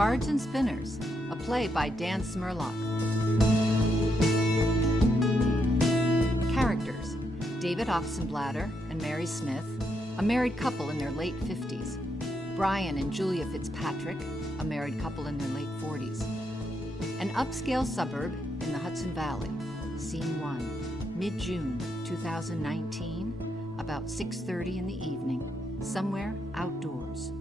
Cards and Spinners, a play by Dan Smirlock. Characters: David Oxenbladder and Mary Smith, a married couple in their late 50s. Brian and Julia Fitzpatrick, a married couple in their late 40s. An upscale suburb in the Hudson Valley. Scene 1, mid-June 2019, about 6:30 in the evening, somewhere outdoors.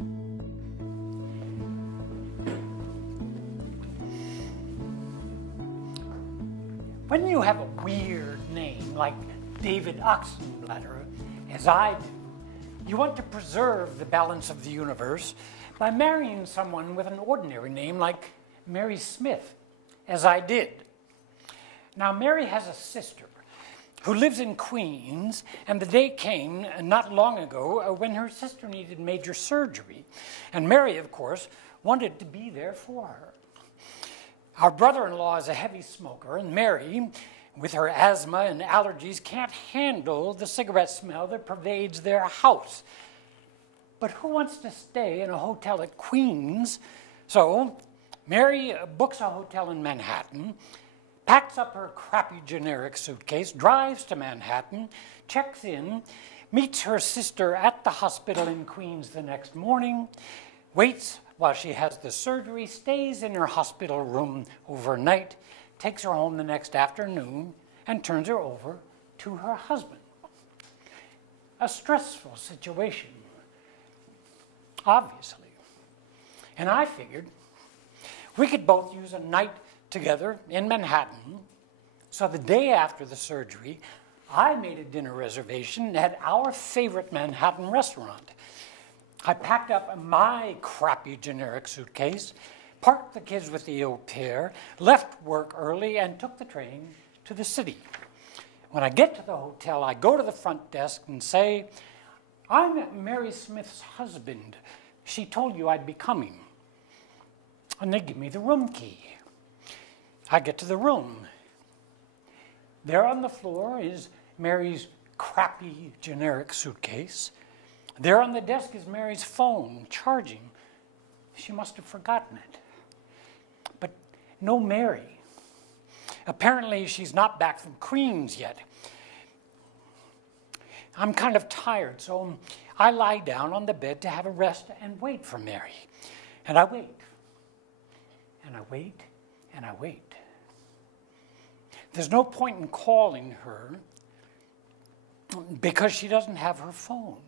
When you have a weird name like David Oxenbladder, as I do, you want to preserve the balance of the universe by marrying someone with an ordinary name like Mary Smith, as I did. Now, Mary has a sister who lives in Queens, and the day came not long ago when her sister needed major surgery, and Mary, of course, wanted to be there for her. Our brother-in-law is a heavy smoker, and Mary, with her asthma and allergies, can't handle the cigarette smell that pervades their house. But who wants to stay in a hotel at Queens? So Mary books a hotel in Manhattan, packs up her crappy generic suitcase, drives to Manhattan, checks in, meets her sister at the hospital in Queens the next morning, waits while she has the surgery, stays in her hospital room overnight, takes her home the next afternoon, and turns her over to her husband. A stressful situation, obviously. And I figured we could both use a night together in Manhattan. So the day after the surgery, I made a dinner reservation at our favorite Manhattan restaurant. I packed up my crappy generic suitcase, parked the kids with the au pair, left work early, and took the train to the city. When I get to the hotel, I go to the front desk and say, "I'm Mary Smith's husband. She told you I'd be coming." And they give me the room key. I get to the room. There on the floor is Mary's crappy generic suitcase. There on the desk is Mary's phone, charging. She must have forgotten it. But no Mary. Apparently, she's not back from Queens yet. I'm kind of tired, so I lie down on the bed to have a rest and wait for Mary. And I wait. And I wait. And I wait. There's no point in calling her because she doesn't have her phone.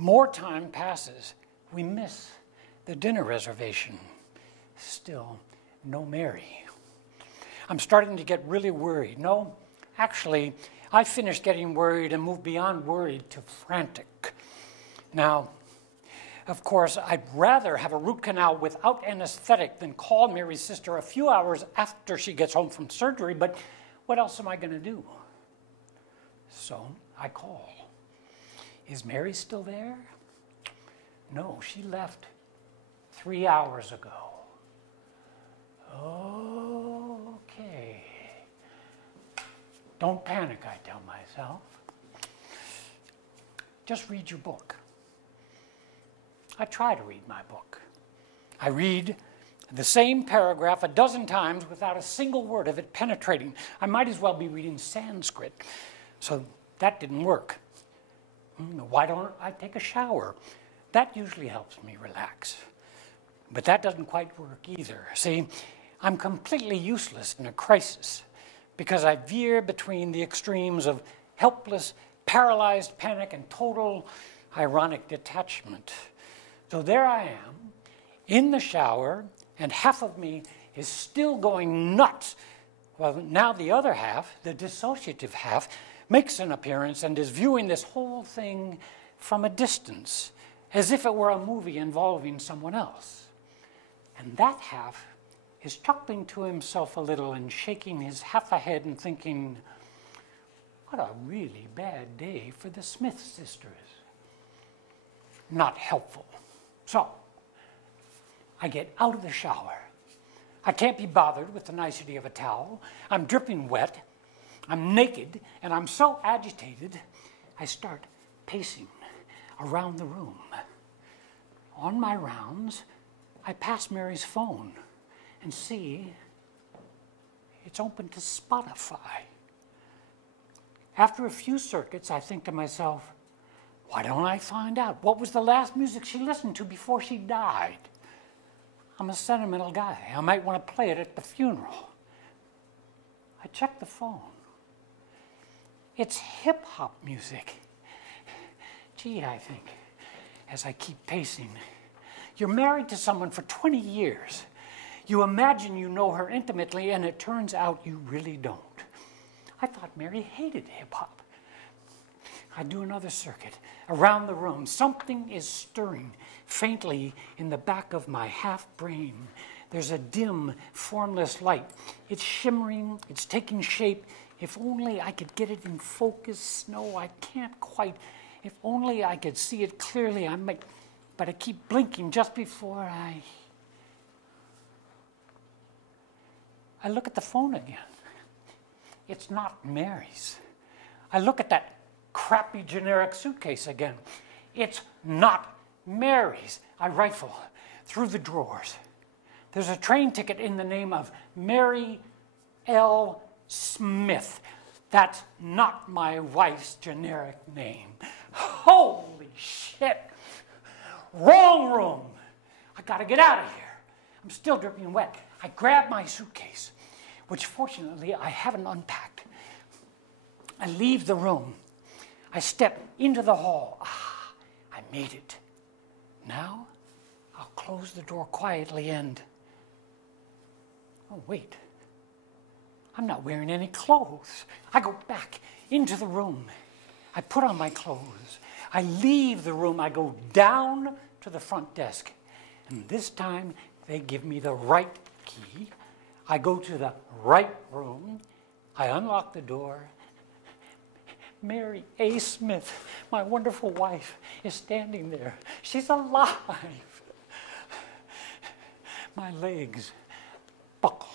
More time passes. We miss the dinner reservation. Still, no Mary. I'm starting to get really worried. No, actually, I finished getting worried and moved beyond worried to frantic. Now, of course, I'd rather have a root canal without anesthetic than call Mary's sister a few hours after she gets home from surgery, but what else am I going to do? So I call. Is Mary still there? No, she left 3 hours ago. Okay. Don't panic, I tell myself. Just read your book. I try to read my book. I read the same paragraph a dozen times without a single word of it penetrating. I might as well be reading Sanskrit. So that didn't work. Why don't I take a shower? That usually helps me relax. But that doesn't quite work either. See, I'm completely useless in a crisis because I veer between the extremes of helpless, paralyzed panic and total ironic detachment. So there I am, in the shower, and half of me is still going nuts. Well, now the other half, the dissociative half, makes an appearance and is viewing this whole thing from a distance, as if it were a movie involving someone else. And that half is chuckling to himself a little and shaking his half a head and thinking, what a really bad day for the Smith sisters. Not helpful. So, I get out of the shower. I can't be bothered with the nicety of a towel. I'm dripping wet. I'm naked, and I'm so agitated, I start pacing around the room. On my rounds, I pass Mary's phone and see it's open to Spotify. After a few circuits, I think to myself, why don't I find out what was the last music she listened to before she died? I'm a sentimental guy. I might want to play it at the funeral. I check the phone. It's hip-hop music. Gee, I think, as I keep pacing, you're married to someone for 20 years. You imagine you know her intimately, and it turns out you really don't. I thought Mary hated hip-hop. I do another circuit. Around the room, something is stirring faintly in the back of my half-brain. There's a dim, formless light. It's shimmering, it's taking shape. If only I could get it in focus. No, I can't quite. If only I could see it clearly, I might. But I keep blinking just before I look at the phone again. It's not Mary's. I look at that crappy generic suitcase again. It's not Mary's. I rifle through the drawers. There's a train ticket in the name of Mary L. Smith. That's not my wife's generic name. Holy shit. Wrong room. I gotta get out of here. I'm still dripping wet. I grab my suitcase, which fortunately I haven't unpacked. I leave the room. I step into the hall. Ah, I made it. Now, I'll close the door quietly and... Oh, wait. I'm not wearing any clothes. I go back into the room. I put on my clothes. I leave the room. I go down to the front desk. And this time, they give me the right key. I go to the right room. I unlock the door. Mary A. Smith, my wonderful wife, is standing there. She's alive. My legs buckle.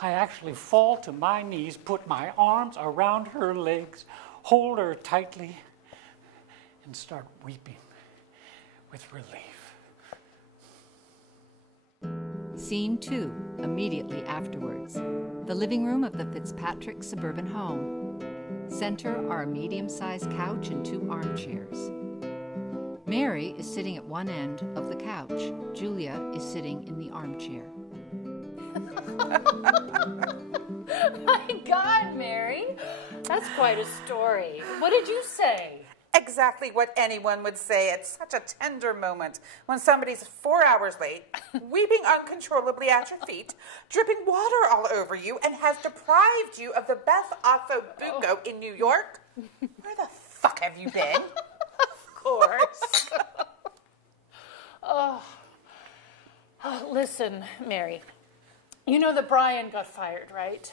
I actually fall to my knees, put my arms around her legs, hold her tightly, and start weeping with relief. Scene 2, immediately afterwards. The living room of the Fitzpatrick suburban home. Center are a medium-sized couch and 2 armchairs. Mary is sitting at one end of the couch. Julia is sitting in the armchair. My God, Mary, that's quite a story. What did you say? Exactly what anyone would say at such a tender moment when somebody's 4 hours late, weeping uncontrollably at your feet, dripping water all over you, and has deprived you of the Beth Otho Buco in New York. Where the fuck have you been? Of course. Listen, Mary, you know that Brian got fired, right?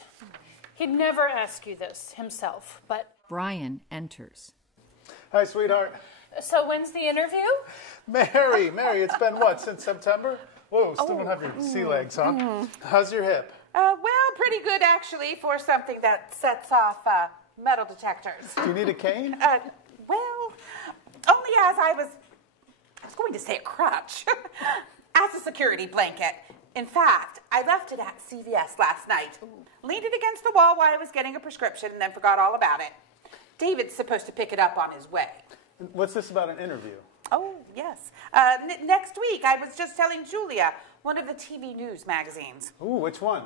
He'd never ask you this himself, but... Brian enters. Hi, sweetheart. So when's the interview? Mary, it's been what, since September? Whoa, still don't have your sea legs, huh? How's your hip? Well, pretty good, actually, for something that sets off metal detectors. Do you need a cane? Well, only as I was going to say a crutch, as a security blanket. In fact, I left it at CVS last night. Leaned it against the wall while I was getting a prescription and then forgot all about it. David's supposed to pick it up on his way. What's this about an interview? Oh, yes. Next week, I was just telling Julia, one of the TV news magazines. Ooh, which one?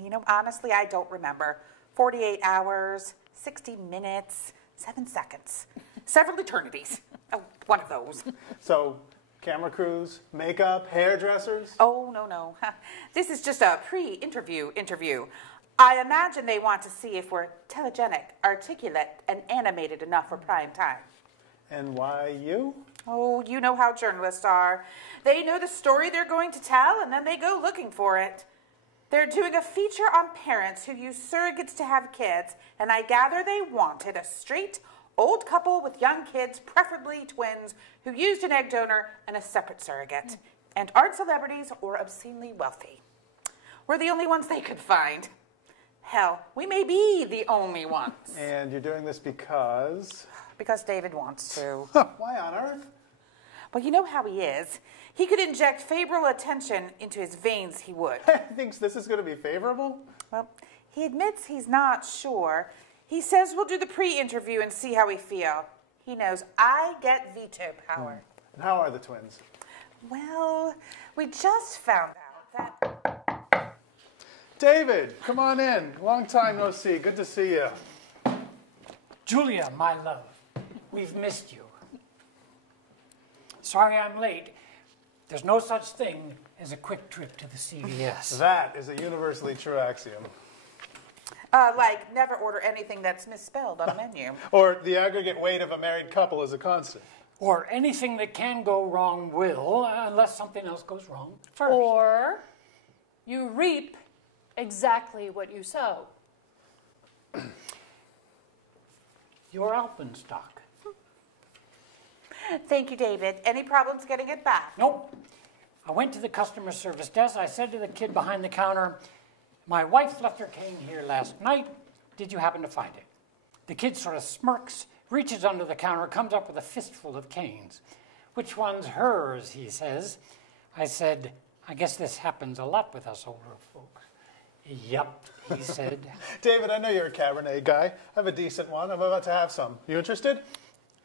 You know, honestly, I don't remember. 48 hours, 60 minutes, 7 seconds. Several eternities. Oh, one of those. So, camera crews, makeup, hairdressers? Oh, no. This is just a pre-interview interview. I imagine they want to see if we're telegenic, articulate, and animated enough for prime time. And why you? Oh, you know how journalists are. They know the story they're going to tell, and then they go looking for it. They're doing a feature on parents who use surrogates to have kids, and I gather they wanted a straight, old couple with young kids, preferably twins, who used an egg donor and a separate surrogate, and aren't celebrities or obscenely wealthy. We're the only ones they could find. Hell, we may be the only ones. And you're doing this because? Because David wants to. Why on earth? Well, you know how he is. He could inject favorable attention into his veins, he would. He thinks this is going to be favorable? Well, he admits he's not sure. He says we'll do the pre-interview and see how we feel. He knows I get veto power. And how are the twins? Well, we just found out that... David, come on in. Long time no see. Good to see you. Julia, my love, we've missed you. Sorry I'm late. There's no such thing as a quick trip to the CVS. That is a universally true axiom. Like, never order anything that's misspelled on a menu. Or the aggregate weight of a married couple is a constant. Or anything that can go wrong will, unless something else goes wrong first. Or you reap exactly what you sow. Your alpenstock. Thank you, David. Any problems getting it back? Nope. I went to the customer service desk. I said to the kid behind the counter, my wife left her cane here last night. Did you happen to find it? The kid sort of smirks, reaches under the counter, comes up with a fistful of canes. Which one's hers, he says. I said, I guess this happens a lot with us older folks. Yup, he said. David, I know you're a Cabernet guy. I have a decent one. I'm about to have some. You interested?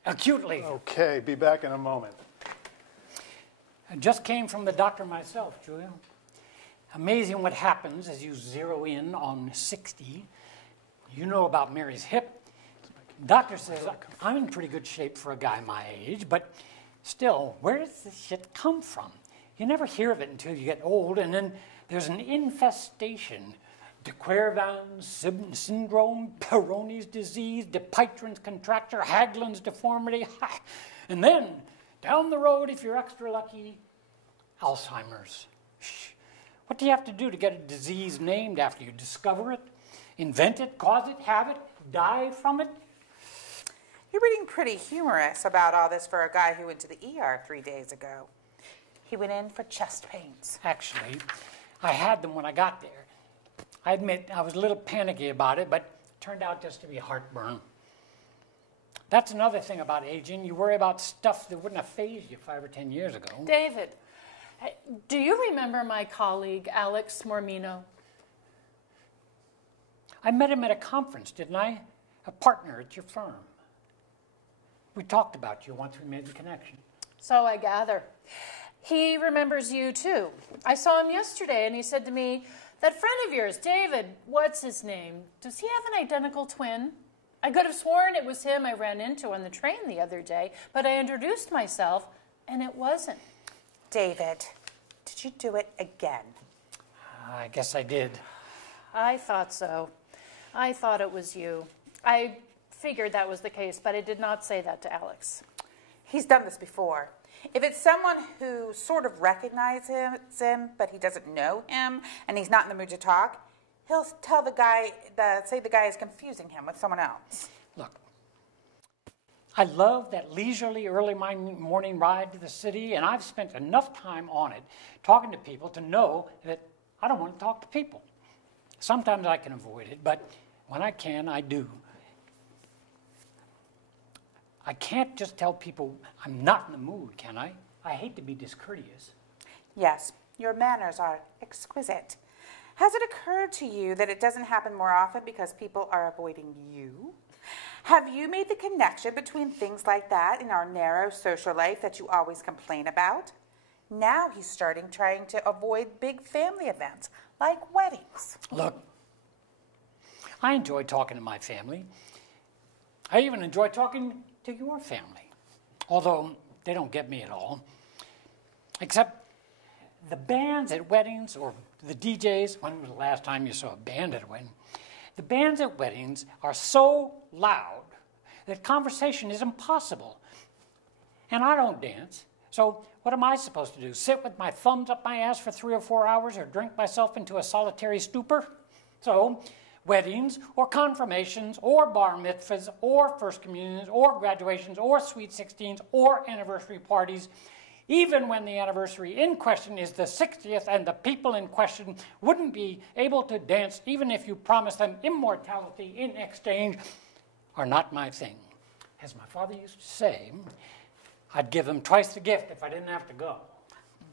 Acutely. Okay, be back in a moment. I just came from the doctor myself, Julia. Amazing what happens as you zero in on 60. You know about Mary's hip. Doctor says I'm in pretty good shape for a guy my age, but still, where does this shit come from? You never hear of it until you get old, and then there's an infestation. De Quervain's syndrome, Peyronie's disease, Dupuytren's contracture, Haglund's deformity, and then down the road, if you're extra lucky, Alzheimer's. Shh. What do you have to do to get a disease named after you? Discover it? Invent it? Cause it? Have it? Die from it? You're being pretty humorous about all this for a guy who went to the ER 3 days ago. He went in for chest pains. Actually, I had them when I got there. I admit I was a little panicky about it, but it turned out just to be heartburn. That's another thing about aging. You worry about stuff that wouldn't have fazed you 5 or 10 years ago. David, do you remember my colleague, Alex Mormino? I met him at a conference, didn't I? A partner at your firm. We talked about you once we made the connection. So I gather. He remembers you, too. I saw him yesterday, and he said to me, that friend of yours, David, what's his name? Does he have an identical twin? I could have sworn it was him I ran into on the train the other day, but I introduced myself, and it wasn't. David, did you do it again? I guess I did. I thought so. I thought it was you. I figured that was the case, but I did not say that to Alex. He's done this before. If it's someone who sort of recognizes him, but he doesn't know him, and he's not in the mood to talk, he'll tell the guy, say the guy is confusing him with someone else. Look, I love that leisurely early morning ride to the city, and I've spent enough time on it talking to people to know that I don't want to talk to people. Sometimes I can avoid it, but when I can, I do. I can't just tell people I'm not in the mood, can I? I hate to be discourteous. Yes, your manners are exquisite. Has it occurred to you that it doesn't happen more often because people are avoiding you? Have you made the connection between things like that in our narrow social life that you always complain about? Now he's trying to avoid big family events like weddings. Look, I enjoy talking to my family. I even enjoy talking to your family, although they don't get me at all. Except the bands at weddings or the DJs, when was the last time you saw a band at a wedding? The bands at weddings are so loud that conversation is impossible. And I don't dance, so what am I supposed to do? Sit with my thumbs up my ass for 3 or 4 hours or drink myself into a solitary stupor? So, weddings or confirmations or bar mitzvahs or first communions or graduations or sweet 16s or anniversary parties, even when the anniversary in question is the 60th and the people in question wouldn't be able to dance even if you promised them immortality in exchange, are not my thing. As my father used to say, I'd give them twice the gift if I didn't have to go.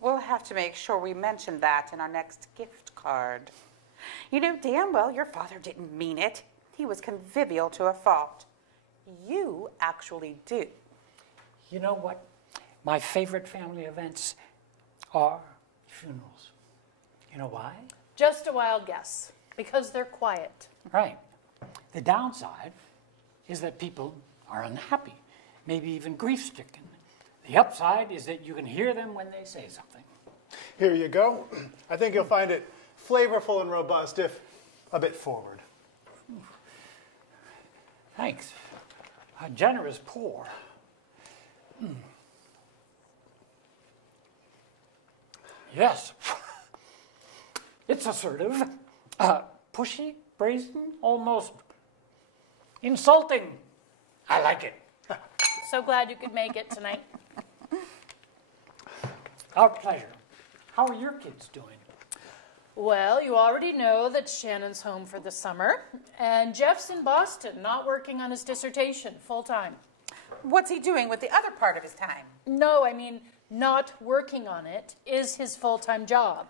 We'll have to make sure we mention that in our next gift card. You know damn well your father didn't mean it. He was convivial to a fault. You actually do. You know what? My favorite family events are funerals. You know why? Just a wild guess, because they're quiet. Right. The downside is that people are unhappy, maybe even grief-stricken. The upside is that you can hear them when they say something. Here you go. I think you'll find it flavorful and robust, if a bit forward. Thanks. A generous pour. Yes. It's assertive, pushy, brazen, almost insulting. I like it. So glad you could make it tonight. Our pleasure. How are your kids doing? Well, you already know that Shannon's home for the summer, and Jeff's in Boston, not working on his dissertation full-time. What's he doing with the other part of his time? No, I mean, not working on it is his full-time job.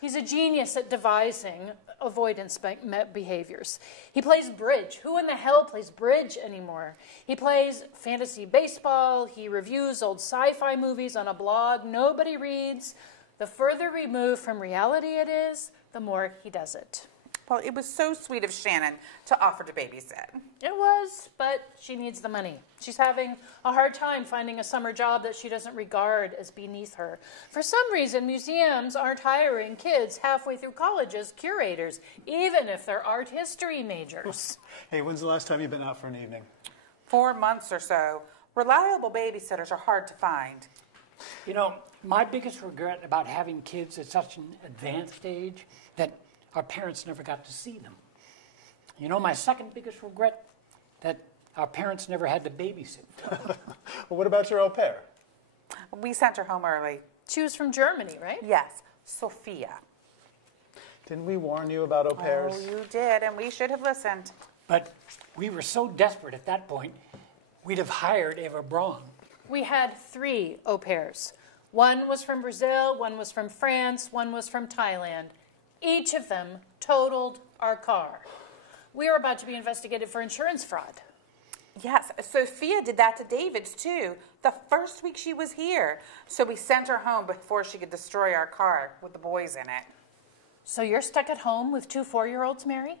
He's a genius at devising avoidance behaviors. He plays bridge. Who in the hell plays bridge anymore? He plays fantasy baseball. He reviews old sci-fi movies on a blog nobody reads. The further removed from reality it is, the more he does it. Well, it was so sweet of Shannon to offer to babysit. It was, but she needs the money. She's having a hard time finding a summer job that she doesn't regard as beneath her. For some reason, museums aren't hiring kids halfway through college as curators, even if they're art history majors. Hey, when's the last time you've been out for an evening? 4 months or so. Reliable babysitters are hard to find. You know, my biggest regret about having kids at such an advanced age that our parents never got to see them. You know, my second biggest regret, that our parents never had to babysit. Well, what about your au pair? We sent her home early. She was from Germany, right? Yes, Sophia. Didn't we warn you about au pairs? Oh, you did, and we should have listened. But we were so desperate at that point, we'd have hired Eva Braun. We had 3 au pairs. One was from Brazil, one was from France, one was from Thailand. Each of them totaled our car. We were about to be investigated for insurance fraud. Yes, Sophia did that to David's too, the first week she was here. So we sent her home before she could destroy our car with the boys in it. So you're stuck at home with 2 4-year-olds, Mary?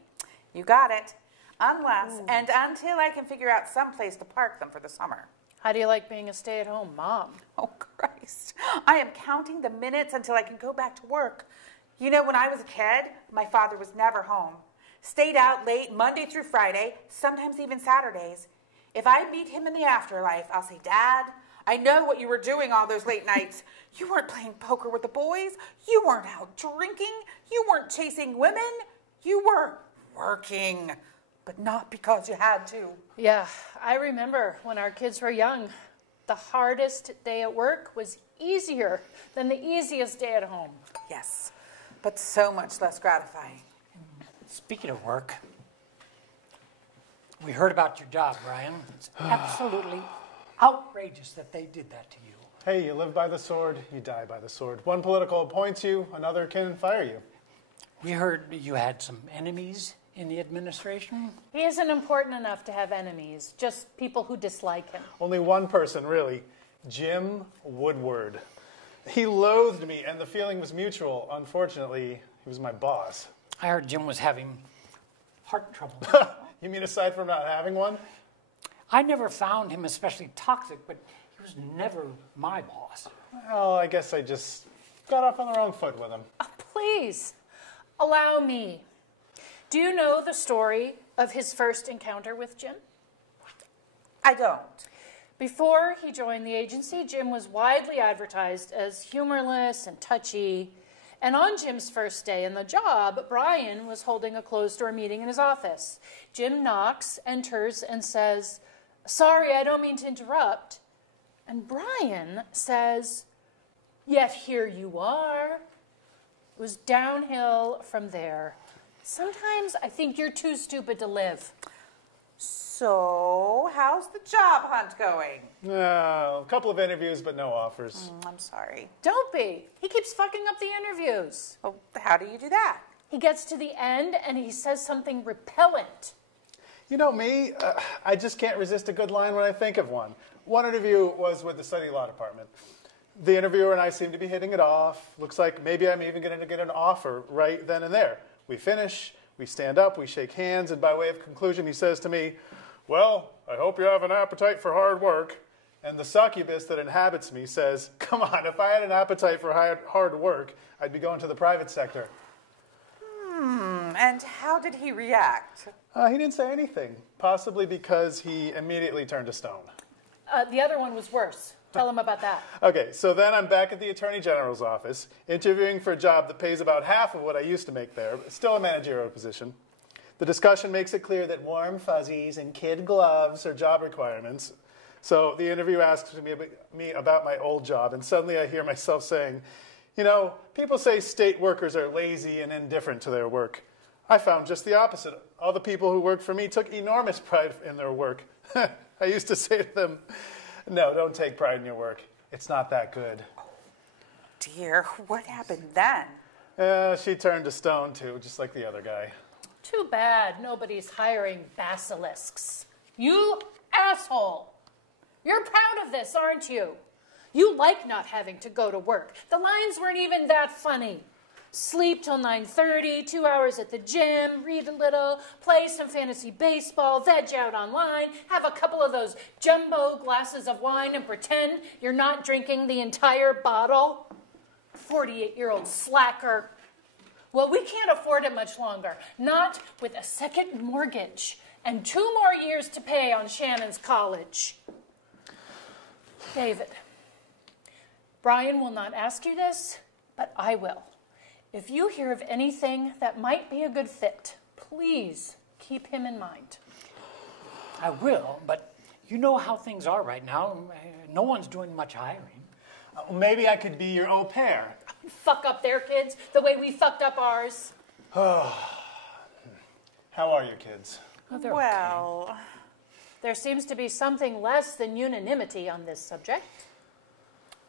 You got it. Unless and until I can figure out some place to park them for the summer. How do you like being a stay-at-home mom? Oh, Christ. I am counting the minutes until I can go back to work. You know, when I was a kid, my father was never home. Stayed out late Monday through Friday, sometimes even Saturdays. If I meet him in the afterlife, I'll say, Dad, I know what you were doing all those late nights. You weren't playing poker with the boys. You weren't out drinking. You weren't chasing women. You were working, but not because you had to. Yeah, I remember when our kids were young, the hardest day at work was easier than the easiest day at home. Yes, but so much less gratifying. Speaking of work, we heard about your job, Brian. It's absolutely outrageous that they did that to you. Hey, you live by the sword, you die by the sword. One political appoints you, another can fire you. We heard you had some enemies in the administration. He isn't important enough to have enemies, just people who dislike him. Only one person, really, Jim Woodward. He loathed me, and the feeling was mutual. Unfortunately, he was my boss. I heard Jim was having heart trouble. You mean aside from not having one? I never found him especially toxic, but he was never my boss. Well, I guess I just got off on the wrong foot with him. Oh, please, allow me. Do you know the story of his first encounter with Jim? I don't. Before he joined the agency, Jim was widely advertised as humorless and touchy. And on Jim's first day in the job, Brian was holding a closed-door meeting in his office. Jim knocks, enters, and says, "Sorry, I don't mean to interrupt." And Brian says, "Yet here you are." It was downhill from there. Sometimes I think you're too stupid to live. So, how's the job hunt going? A couple of interviews, but no offers. I'm sorry. Don't be. He keeps fucking up the interviews. Well, how do you do that? He gets to the end and he says something repellent. You know me, I just can't resist a good line when I think of one. One interview was with the study law department. The interviewer and I seem to be hitting it off. Looks like maybe I'm even going to get an offer right then and there. We finish, we stand up, we shake hands, and by way of conclusion, he says to me, "Well, I hope you have an appetite for hard work." And the succubus that inhabits me says, "Come on, if I had an appetite for hard work, I'd be going to the private sector." And how did he react? He didn't say anything, possibly because he immediately turned to stone. The other one was worse. Tell him about that. Okay, so then I'm back at the Attorney General's office, interviewing for a job that pays about half of what I used to make there, but still a managerial position. The discussion makes it clear that warm fuzzies and kid gloves are job requirements. So the interview asks me about my old job, and suddenly I hear myself saying, "You know, people say state workers are lazy and indifferent to their work. I found just the opposite. All the people who worked for me took enormous pride in their work." I used to say to them, "No, don't take pride in your work. It's not that good." Dear, what happened then? She turned to stone, too, just like the other guy. Too bad nobody's hiring basilisks. You asshole! You're proud of this, aren't you? You like not having to go to work. The lines weren't even that funny. Sleep till 9:30, 2 hours at the gym, read a little, play some fantasy baseball, veg out online, have a couple of those jumbo glasses of wine and pretend you're not drinking the entire bottle. 48-year-old slacker. Well, we can't afford it much longer. Not with a second mortgage and 2 more years to pay on Shannon's college. David, Brian will not ask you this, but I will. If you hear of anything that might be a good fit, please keep him in mind. I will, but you know how things are right now. No one's doing much hiring. Maybe I could be your au pair. Fuck up their kids the way we fucked up ours. How are your kids? Oh, they're Well, okay. There seems to be something less than unanimity on this subject.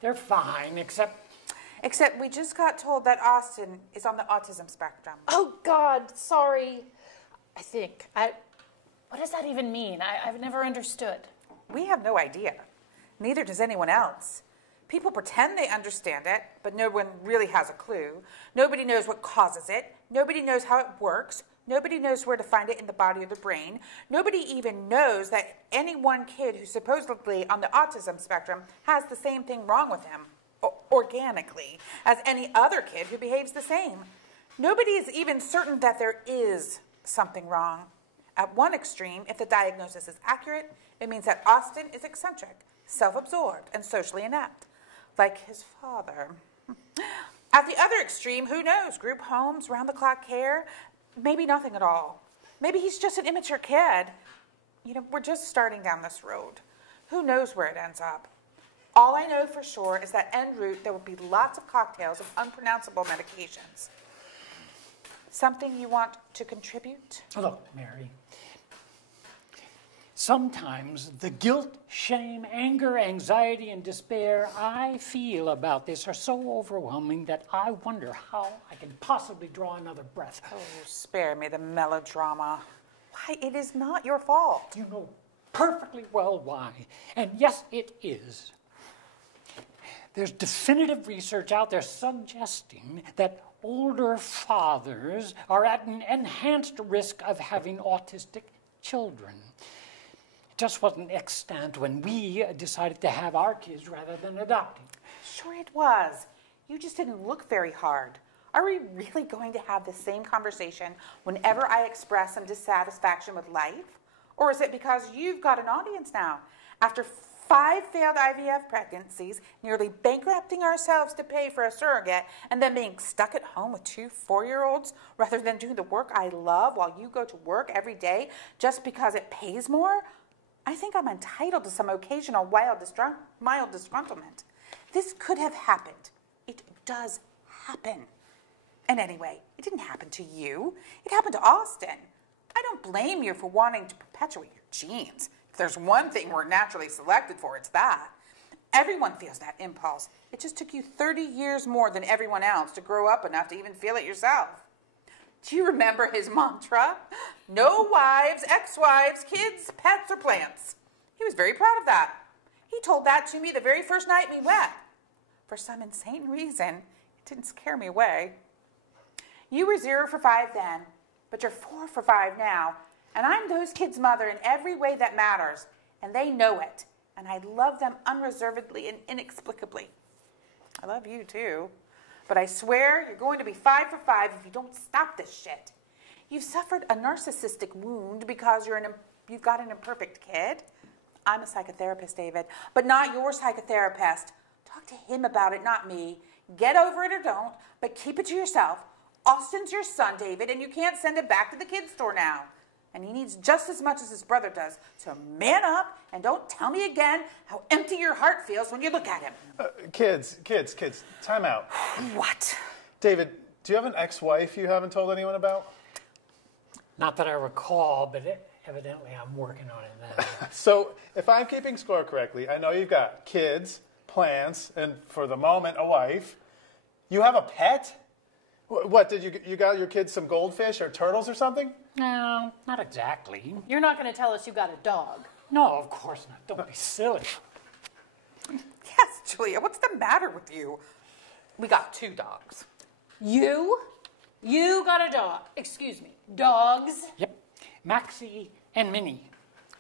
They're fine, except we just got told that Austin is on the autism spectrum. Oh, God, sorry. I think. What does that even mean? I've never understood. We have no idea. Neither does anyone else. People pretend they understand it, but no one really has a clue. Nobody knows what causes it. Nobody knows how it works. Nobody knows where to find it in the body or the brain. Nobody even knows that any one kid who's supposedly on the autism spectrum has the same thing wrong with him, organically, as any other kid who behaves the same. Nobody is even certain that there is something wrong. At one extreme, if the diagnosis is accurate, it means that Austin is eccentric, self-absorbed, and socially inept, like his father. At the other extreme, who knows? Group homes, round-the-clock care, maybe nothing at all. Maybe he's just an immature kid. You know, we're just starting down this road. Who knows where it ends up? All I know for sure is that en route there will be lots of cocktails of unpronounceable medications. Something you want to contribute? look, Mary. Sometimes the guilt, shame, anger, anxiety, and despair I feel about this are so overwhelming that I wonder how I can possibly draw another breath. Oh, spare me the melodrama. Why, it is not your fault. You know perfectly well why. And yes, it is. There's definitive research out there suggesting that older fathers are at an enhanced risk of having autistic children. It just wasn't extant when we decided to have our kids rather than adopting. Sure it was. You just didn't look very hard. Are we really going to have the same conversation whenever I express some dissatisfaction with life? Or is it because you've got an audience now? After 5 failed IVF pregnancies, nearly bankrupting ourselves to pay for a surrogate, and then being stuck at home with 2 4-year-olds rather than doing the work I love while you go to work every day just because it pays more? I think I'm entitled to some occasional mild disgruntlement. This could have happened. It does happen. And anyway, it didn't happen to you. It happened to Austin. I don't blame you for wanting to perpetuate your genes. If there's one thing we're naturally selected for, it's that. Everyone feels that impulse. It just took you 30 years more than everyone else to grow up enough to even feel it yourself. Do you remember his mantra? No wives, ex-wives, kids, pets, or plants. He was very proud of that. He told that to me the very first night we met. For some insane reason, it didn't scare me away. You were 0 for 5 then, but you're 4 for 5 now. And I'm those kids' mother in every way that matters. And they know it. And I love them unreservedly and inexplicably. I love you too. But I swear you're going to be 5 for 5 if you don't stop this shit. You've suffered a narcissistic wound because you've got an imperfect kid. I'm a psychotherapist, David, but not your psychotherapist. Talk to him about it, not me. Get over it or don't, but keep it to yourself. Austin's your son, David, and you can't send him back to the kids' store now. And he needs just as much as his brother does. So man up and don't tell me again how empty your heart feels when you look at him. Kids, time out. What? David, do you have an ex-wife you haven't told anyone about? Not that I recall, but evidently I'm working on it now. So, if I'm keeping score correctly, I know you've got kids, plants, and for the moment, a wife. You have a pet? What, did you got your kids some goldfish or turtles or something? No, not exactly. You're not going to tell us you got a dog. No, of course not. Don't be silly. Yes, Julia, what's the matter with you? We got 2 dogs. You? You got a dog. Excuse me. Dogs? Yep. Maxie and Minnie.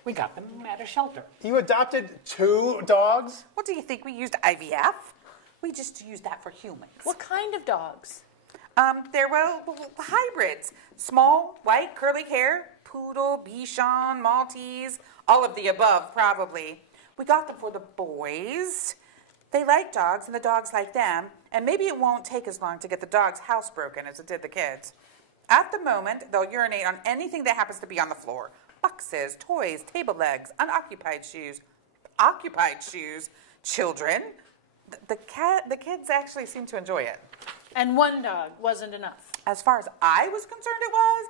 We got them at a shelter. You adopted 2 dogs? What do you think? We used IVF? We just used that for humans. What kind of dogs? They're, hybrids. Small, white, curly hair, poodle, Bichon, Maltese, all of the above, probably. We got them for the boys. They like dogs, and the dogs like them, and maybe it won't take as long to get the dog's house broken as it did the kids. At the moment, they'll urinate on anything that happens to be on the floor. Boxes, toys, table legs, unoccupied shoes, occupied shoes, children. The kids actually seem to enjoy it. And 1 dog wasn't enough. As far as I was concerned, it was.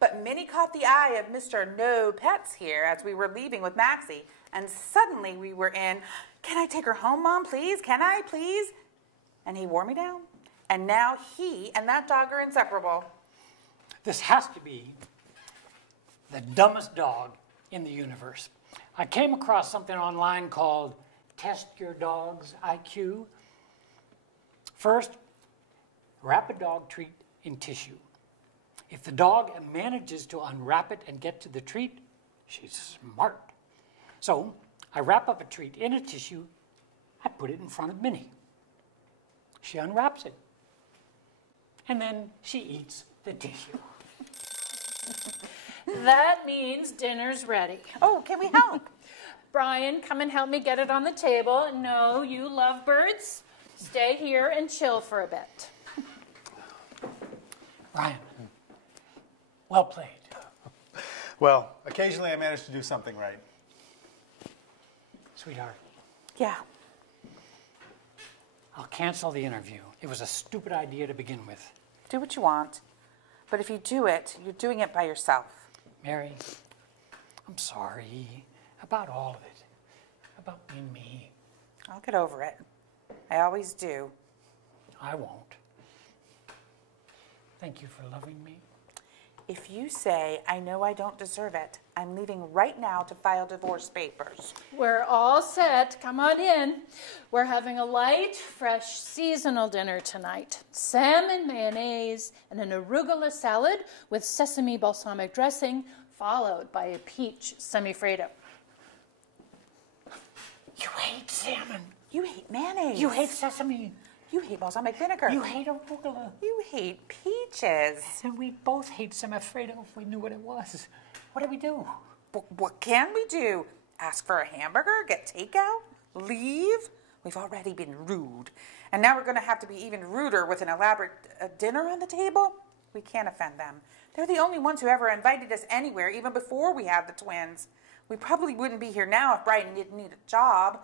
But Minnie caught the eye of Mr. No Pets here as we were leaving with Maxie. And suddenly we were in, can I take her home, Mom, please? Can I, please? And he wore me down. And now he and that dog are inseparable. This has to be the dumbest dog in the universe. I came across something online called Test Your Dog's IQ. First, wrap a dog treat in tissue. If the dog manages to unwrap it and get to the treat, she's smart. So I wrap up a treat in a tissue, I put it in front of Minnie. She unwraps it, and then she eats the tissue. That means dinner's ready. Oh, can we help? Brian, come and help me get it on the table. No, you lovebirds, stay here and chill for a bit. Ryan, well played. Well, occasionally I manage to do something right. Sweetheart, Yeah. I'll cancel the interview. It was a stupid idea to begin with. Do what you want. But if you do it, you're doing it by yourself. Mary, I'm sorry about all of it. About being me. I'll get over it. I always do. I won't. Thank you for loving me. If you say, I know I don't deserve it, I'm leaving right now to file divorce papers. We're all set. Come on in. We're having a light, fresh seasonal dinner tonight. Salmon mayonnaise and an arugula salad with sesame balsamic dressing, followed by a peach semifreddo. You hate salmon. You hate mayonnaise. You hate sesame. You hate balsamic vinegar. You hate arugula. You hate peaches. And we both hate semifreddo if we knew what it was. What do we do? What can we do? Ask for a hamburger? Get takeout? Leave? We've already been rude. And now we're going to have to be even ruder with an elaborate dinner on the table? We can't offend them. They're the only ones who ever invited us anywhere, even before we had the twins. We probably wouldn't be here now if Brian didn't need a job.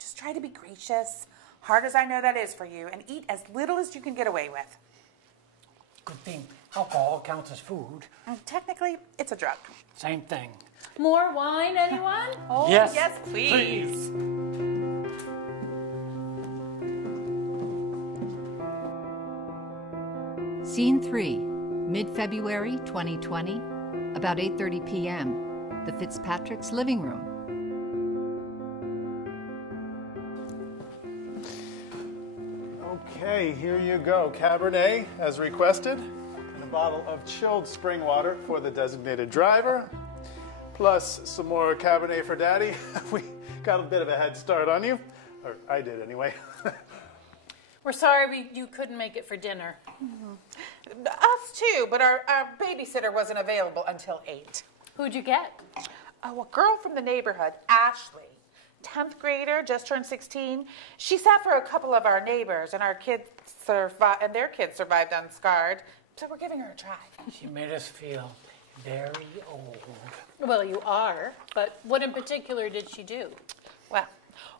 Just try to be gracious, hard as I know that is for you, and eat as little as you can get away with. Good thing alcohol counts as food. And technically, it's a drug. Same thing. More wine, anyone? Oh, Yes, yes, please. Scene 3, mid-February 2020, about 8:30 p.m., the Fitzpatrick's living room. Okay, here you go. Cabernet, as requested, and a bottle of chilled spring water for the designated driver, plus some more Cabernet for Daddy. We got a bit of a head start on you, or I did anyway. We're sorry you couldn't make it for dinner. Us too, but our babysitter wasn't available until 8. Who'd you get? Oh, a girl from the neighborhood, Ashley. 10th grader, just turned 16. She sat for a couple of our neighbors, and their kids survived unscarred. So we're giving her a try. She made us feel very old. Well, you are, but what in particular did she do? Well,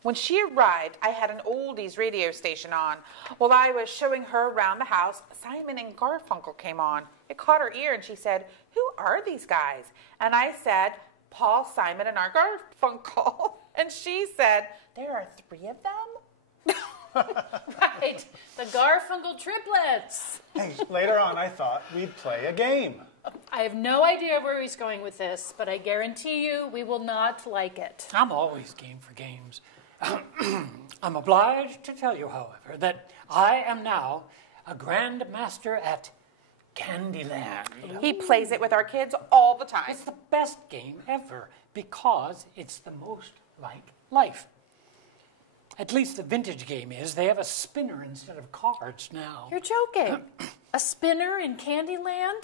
when she arrived, I had an oldies radio station on. While I was showing her around the house, Simon and Garfunkel came on. It caught her ear, and she said, "Who are these guys?" And I said, "Paul, Simon, and our Garfunkel." And she said, "There are 3 of them?" Right, the Garfunkel triplets. Hey, later on I thought we'd play a game. I have no idea where he's going with this, but I guarantee you we will not like it. I'm always game for games. I'm obliged to tell you, however, that I am now a Grand Master at Candyland. He plays it with our kids all the time. It's the best game ever because it's the most like life. At least the vintage game is. They have a spinner instead of cards now. You're joking. A spinner in Candyland?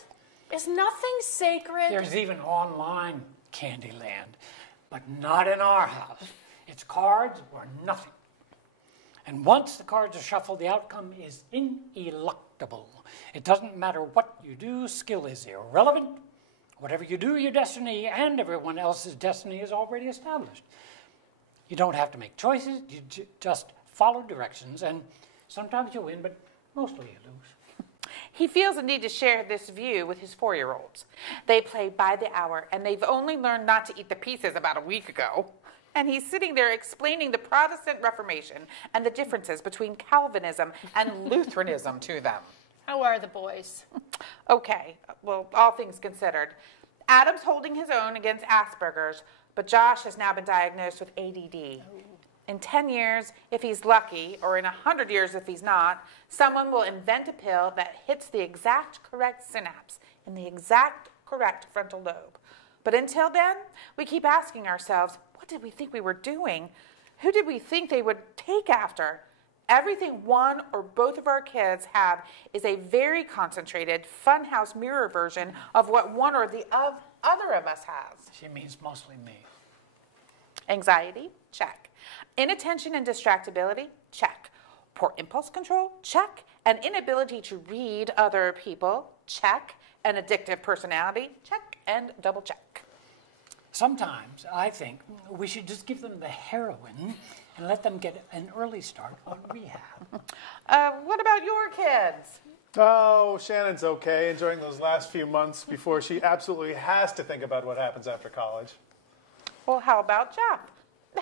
Is nothing sacred? There's even online Candyland, but not in our house. It's cards or nothing. And once the cards are shuffled, the outcome is ineluctable. It doesn't matter what you do, skill is irrelevant. Whatever you do, your destiny and everyone else's destiny is already established. You don't have to make choices, you just follow directions, and sometimes you win, but mostly you lose. He feels a need to share this view with his 4-year-olds. They play by the hour, and they've only learned not to eat the pieces about a week ago. And he's sitting there explaining the Protestant Reformation and the differences between Calvinism and Lutheranism to them. How are the boys? Okay, well, all things considered. Adam's holding his own against Asperger's, but Josh has now been diagnosed with ADD. In 10 years, if he's lucky, or in 100 years if he's not, someone will invent a pill that hits the exact correct synapse in the exact correct frontal lobe. But until then, we keep asking ourselves, what did we think we were doing? Who did we think they would take after? Everything one or both of our kids have is a very concentrated funhouse mirror version of what one or the other of us has. She means mostly me. Anxiety? Check. Inattention and distractibility? Check. Poor impulse control? Check. An inability to read other people? Check. An addictive personality? Check. And double check. Sometimes I think we should just give them the heroin and let them get an early start on rehab. What about your kids? Oh, Shannon's okay, enjoying those last few months before she absolutely has to think about what happens after college. Well, how about Jeff?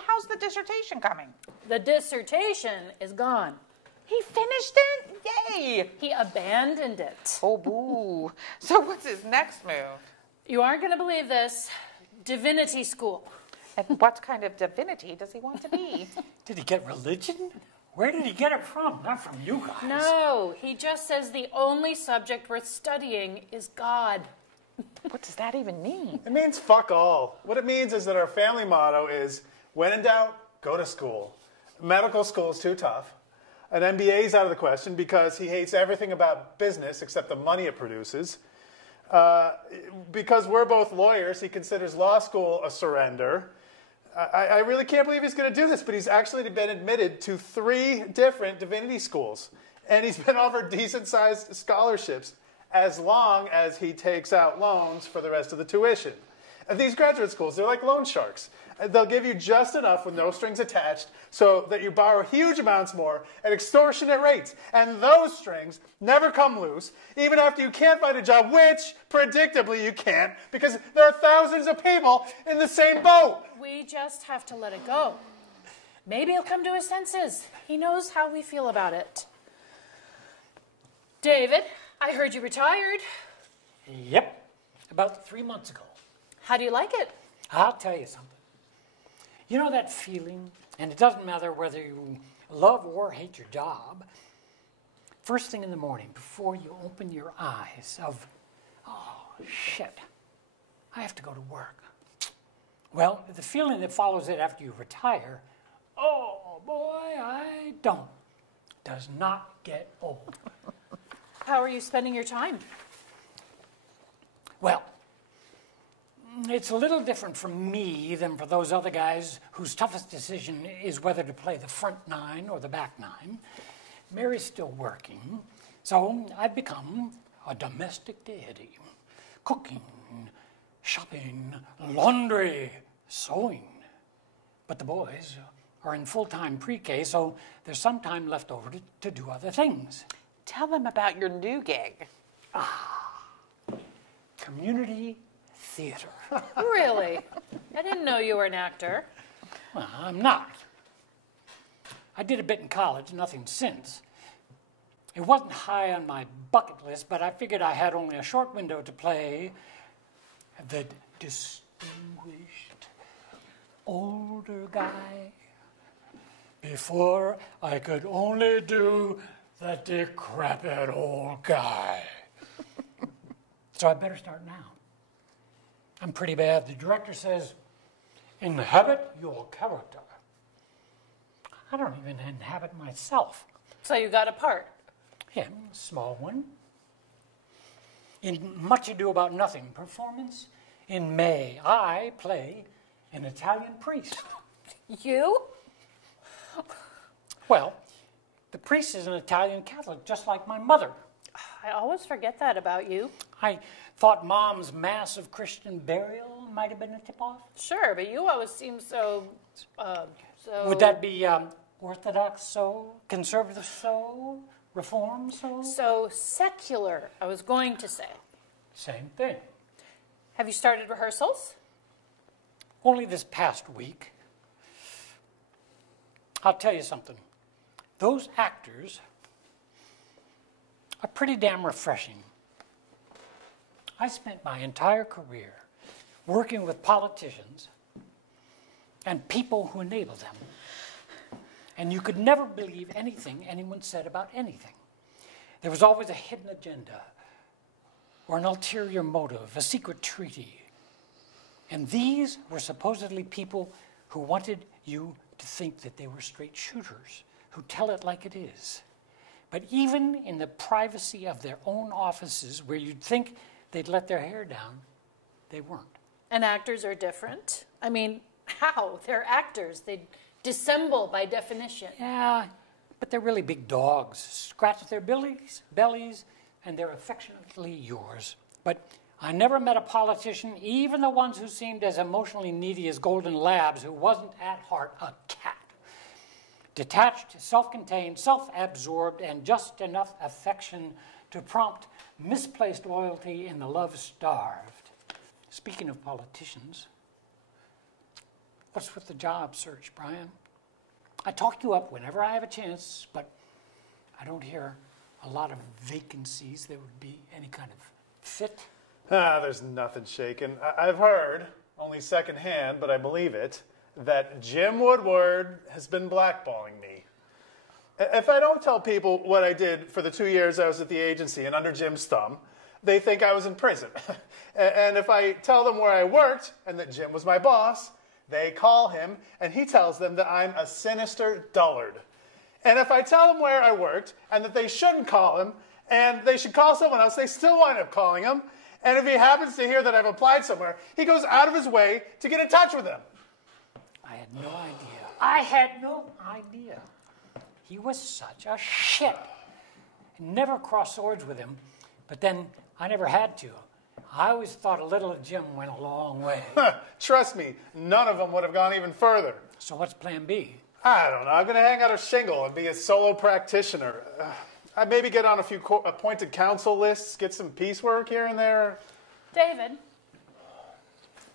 How's the dissertation coming? The dissertation is gone. He finished it? Yay! He abandoned it. Oh, boo. So what's his next move? You aren't going to believe this. Divinity school. And what kind of divinity does he want to be? Did he get religion? Where did he get it from? Not from you guys. No, he just says the only subject worth studying is God. What does that even mean? It means fuck all. What it means is that our family motto is, when in doubt, go to school. Medical school is too tough. An MBA is out of the question because he hates everything about business except the money it produces. Because we're both lawyers, he considers law school a surrender. I really can't believe he's going to do this, but he's actually been admitted to 3 different divinity schools. And he's been offered decent-sized scholarships as long as he takes out loans for the rest of the tuition. And these graduate schools, they're like loan sharks. They'll give you just enough with no strings attached so that you borrow huge amounts more at extortionate rates. And those strings never come loose, even after you can't find a job, which, predictably, you can't, because there are thousands of people in the same boat. We just have to let it go. Maybe he'll come to his senses. He knows how we feel about it. David, I heard you retired. Yep, about 3 months ago. How do you like it? I'll tell you something. You know that feeling, and it doesn't matter whether you love or hate your job, first thing in the morning, before you open your eyes of, oh, shit, I have to go to work. Well, the feeling that follows it after you retire, oh, boy, I don't, does not get old. How are you spending your time? Well, it's a little different from me than for those other guys whose toughest decision is whether to play the front nine or the back nine. Mary's still working, so I've become a domestic deity. Cooking, shopping, laundry, sewing. But the boys are in full-time pre-K, so there's some time left over to do other things. Tell them about your new gig. Community theater. Really? I didn't know you were an actor. Well, I'm not. I did a bit in college, nothing since. It wasn't high on my bucket list, but I figured I had only a short window to play the distinguished older guy before I could only do the decrepit old guy. So I better start now. I'm pretty bad. The director says, inhabit your character. I don't even inhabit myself. So you got a part. Yeah, a small one. In Much Ado About Nothing performance in May, I play an Italian priest. You? Well, the priest is an Italian Catholic, just like my mother. I always forget that about you. I thought Mom's mass of Christian burial might have been a tip-off. Sure, but you always seem so. Would that be Orthodox so, conservative so, Reform so? So secular, I was going to say. Same thing. Have you started rehearsals? Only this past week. I'll tell you something. Those actors are pretty damn refreshing. I spent my entire career working with politicians and people who enable them. And you could never believe anything anyone said about anything. There was always a hidden agenda or an ulterior motive, a secret treaty. And these were supposedly people who wanted you to think that they were straight shooters, who tell it like it is. But even in the privacy of their own offices, where you'd think they'd let their hair down, they weren't. And actors are different? I mean, how? They're actors. They dissemble by definition. Yeah, but they're really big dogs. Scratch their bellies, and they're affectionately yours. But I never met a politician, even the ones who seemed as emotionally needy as golden labs, who wasn't at heart a cat. Detached, self-contained, self-absorbed, and just enough affection to prompt misplaced loyalty in the love-starved. Speaking of politicians, what's with the job search, Brian? I talk you up whenever I have a chance, but I don't hear a lot of vacancies that would be any kind of fit. There's nothing shaking. I've heard, only secondhand, but I believe it, that Jim Woodward has been blackballing me. If I don't tell people what I did for the 2 years I was at the agency and under Jim's thumb, they think I was in prison. And if I tell them where I worked and that Jim was my boss, they call him and he tells them that I'm a sinister dullard. And if I tell them where I worked and that they shouldn't call him and they should call someone else, they still wind up calling him. And if he happens to hear that I've applied somewhere, he goes out of his way to get in touch with them. I had no idea. I had no idea. He was such a shit. Never crossed swords with him, but then I never had to. I always thought a little of Jim went a long way. Trust me, none of them would have gone even further. So what's plan B? I don't know. I'm going to hang out a shingle and be a solo practitioner. I'd maybe get on a few appointed council lists, get some piecework here and there. David,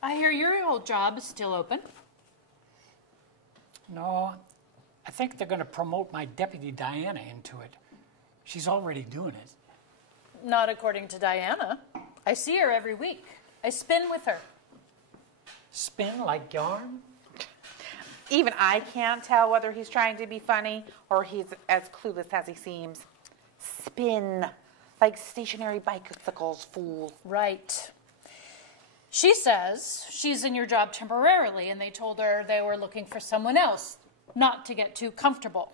I hear your old job is still open. No, I think they're going to promote my deputy Diana into it. She's already doing it. Not according to Diana. I see her every week. I spin with her. Spin like yarn? Even I can't tell whether he's trying to be funny or he's as clueless as he seems. Spin, like stationary bicycles, fool. Right. She says she's in your job temporarily, and they told her they were looking for someone else, not to get too comfortable.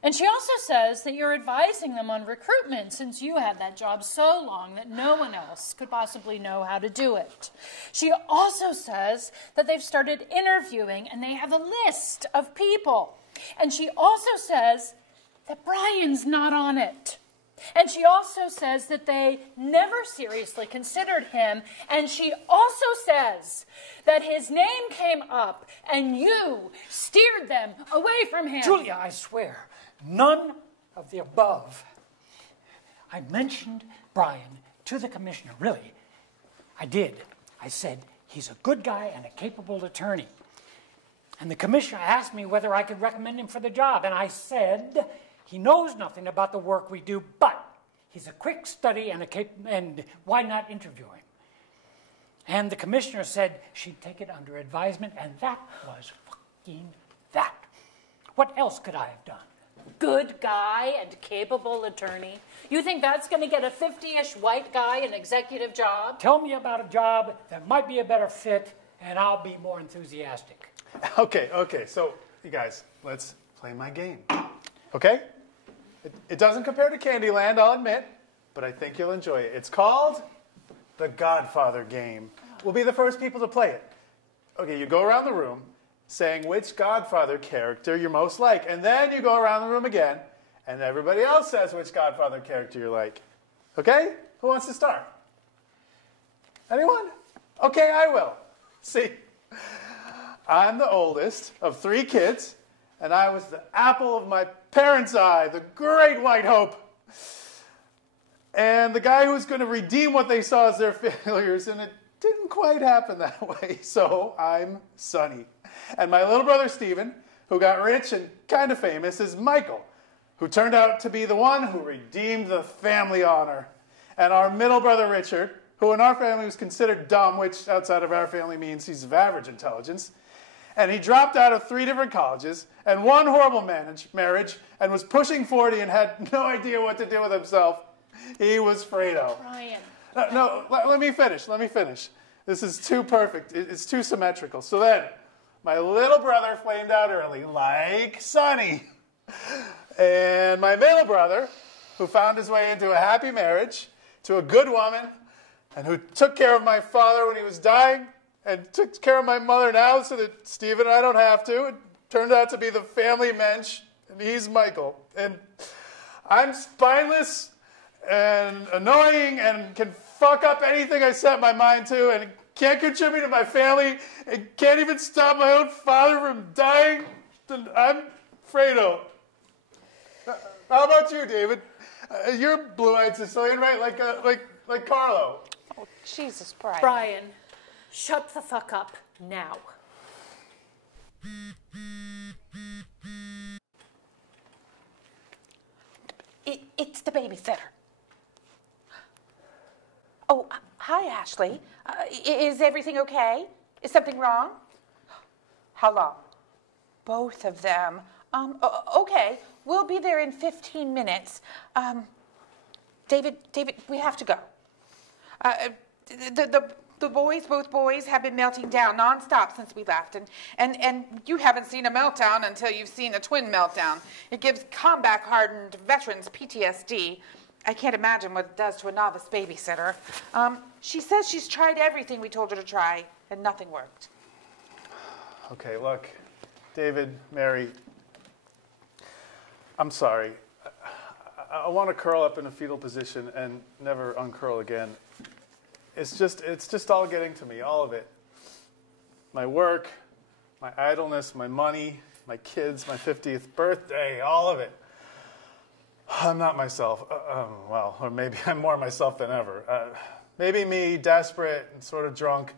And she also says that you're advising them on recruitment since you had that job so long that no one else could possibly know how to do it. She also says that they've started interviewing and they have a list of people. And she also says that Brian's not on it. And she also says that they never seriously considered him. And she also says that his name came up and you steered them away from him. Julia, I swear, none of the above. I mentioned Brian to the commissioner, really. I did. I said, he's a good guy and a capable attorney. And the commissioner asked me whether I could recommend him for the job. And I said, he knows nothing about the work we do, but he's a quick study and why not interview him? And the commissioner said she'd take it under advisement, and that was fucking that. What else could I have done? Good guy and capable attorney. You think that's going to get a 50-ish white guy an executive job? Tell me about a job that might be a better fit, and I'll be more enthusiastic. Okay, so you guys, let's play my game. Okay? It doesn't compare to Candyland, I'll admit, but I think you'll enjoy it. It's called the Godfather game. We'll be the first people to play it. Okay, you go around the room saying which Godfather character you're most like, and then you go around the room again, and everybody else says which Godfather character you're like. Okay? Who wants to start? Anyone? Okay, I will. See, I'm the oldest of 3 kids, and I was the apple of my parents' eye, the great white hope. And the guy who's going to redeem what they saw as their failures, and it didn't quite happen that way, so I'm Sonny. And my little brother Stephen, who got rich and kind of famous, is Michael, who turned out to be the one who redeemed the family honor. And our middle brother Richard, who in our family was considered dumb, which outside of our family means he's of average intelligence. And he dropped out of 3 different colleges and 1 horrible marriage and was pushing 40 and had no idea what to do with himself. He was Fredo. Brian. No, let me finish. This is too perfect. It's too symmetrical. So then, my little brother flamed out early, like Sonny. And my middle brother, who found his way into a happy marriage to a good woman, and who took care of my father when he was dying, and took care of my mother now so that Stephen and I don't have to. It turned out to be the family mensch, and he's Michael. And I'm spineless and annoying and can fuck up anything I set my mind to and can't contribute to my family and can't even stop my own father from dying. And I'm Fredo. How about you, David? You're blue-eyed Sicilian, right? Like Carlo. Oh, Jesus, Brian. Brian, shut the fuck up now. It's the babysitter. Oh, hi, Ashley. Is everything okay? Is something wrong? How long? Both of them. Okay, we'll be there in 15 minutes. David, we have to go. Both boys have been melting down nonstop since we left, and you haven't seen a meltdown until you've seen a twin meltdown. It gives combat-hardened veterans PTSD. I can't imagine what it does to a novice babysitter. She says she's tried everything we told her to try, and nothing worked. Okay, look, David, Mary, I'm sorry. I want to curl up in a fetal position and never uncurl again. It's just all getting to me, all of it. My work, my idleness, my money, my kids, my 50th birthday, all of it. I'm not myself. Well, or maybe I'm more myself than ever. Maybe me, desperate and sort of drunk,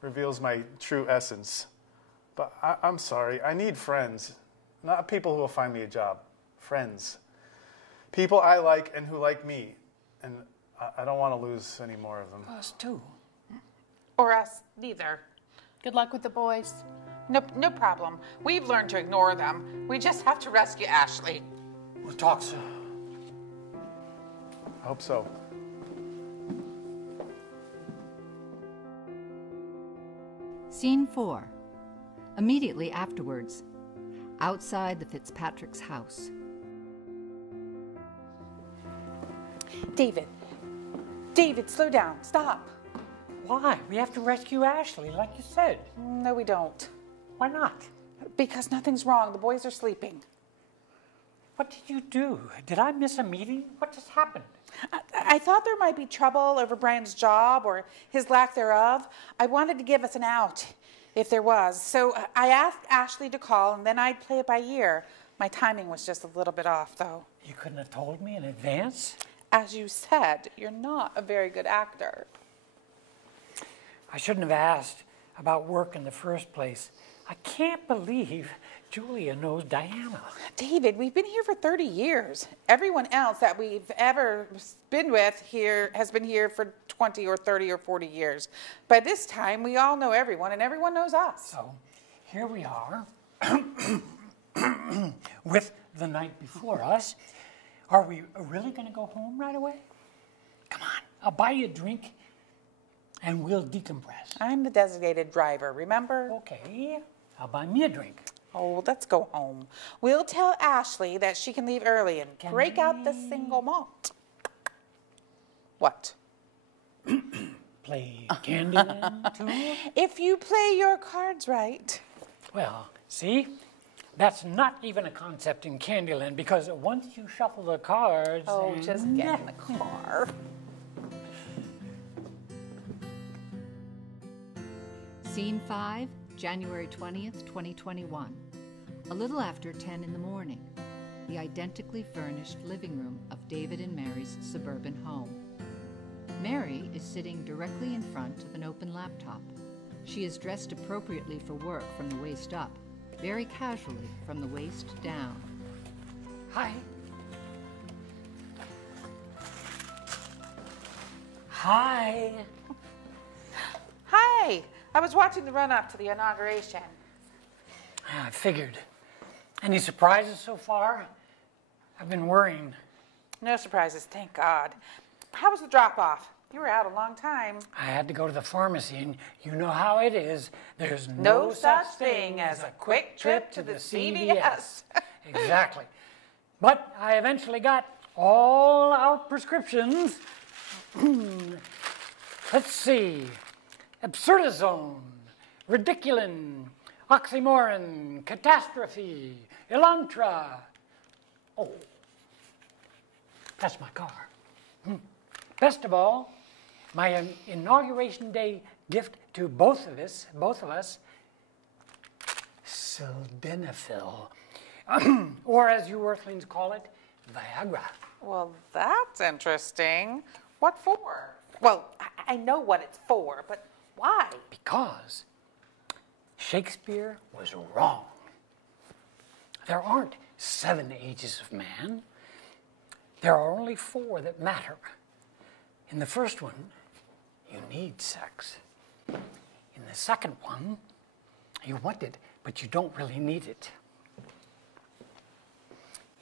reveals my true essence. But I'm sorry. I need friends. Not people who will find me a job. Friends. People I like and who like me. And I don't want to lose any more of them. Us too. Or us, neither. Good luck with the boys. No problem. We've learned to ignore them. We just have to rescue Ashley. We'll talk soon. I hope so. Scene 4. Immediately afterwards, outside the Fitzpatrick's house. David, slow down. Stop. Why? We have to rescue Ashley, like you said. No, we don't. Why not? Because nothing's wrong. The boys are sleeping. What did you do? Did I miss a meeting? What just happened? I thought there might be trouble over Brian's job or his lack thereof. I wanted to give us an out if there was. So I asked Ashley to call, and then I'd play it by ear. My timing was just a little bit off, though. You couldn't have told me in advance? As you said, you're not a very good actor. I shouldn't have asked about work in the first place. I can't believe Julia knows Diana. David, we've been here for 30 years. Everyone else that we've ever been with here has been here for 20 or 30 or 40 years. By this time, we all know everyone, and everyone knows us. So, here we are, with the night before us. Are we really going to go home right away? Come on, I'll buy you a drink, and we'll decompress. I'm the designated driver, remember? Okay, I'll buy me a drink. Oh, let's go home. We'll tell Ashley that she can leave early and break out the single malt. What? Play Candyland too? If you play your cards right. Well, see? That's not even a concept in Candyland because once you shuffle the cards... Oh, just get in the car. Scene 5, January 20th, 2021. A little after 10 in the morning. The identically furnished living room of David and Mary's suburban home. Mary is sitting directly in front of an open laptop. She is dressed appropriately for work from the waist up, very casually from the waist down. Hi. Hi. Hi. I was watching the run-up to the inauguration. I figured. Any surprises so far? I've been worrying. No surprises, thank God. How was the drop-off? You were out a long time. I had to go to the pharmacy, and you know how it is. There's No such thing as a quick trip to the CVS. Exactly. But I eventually got all our prescriptions. Let's see. Absurdizone, Ridiculin, Oxymoron, Catastrophe, Elantra. Oh, that's my car. Best of all, my inauguration day gift to both of us, sildenafil, or as you earthlings call it, Viagra. Well, that's interesting. What for? Well, I know what it's for, but why? Because Shakespeare was wrong. There aren't 7 ages of man. There are only 4 that matter. In the first one, you need sex. In the second one, you want it, but you don't really need it.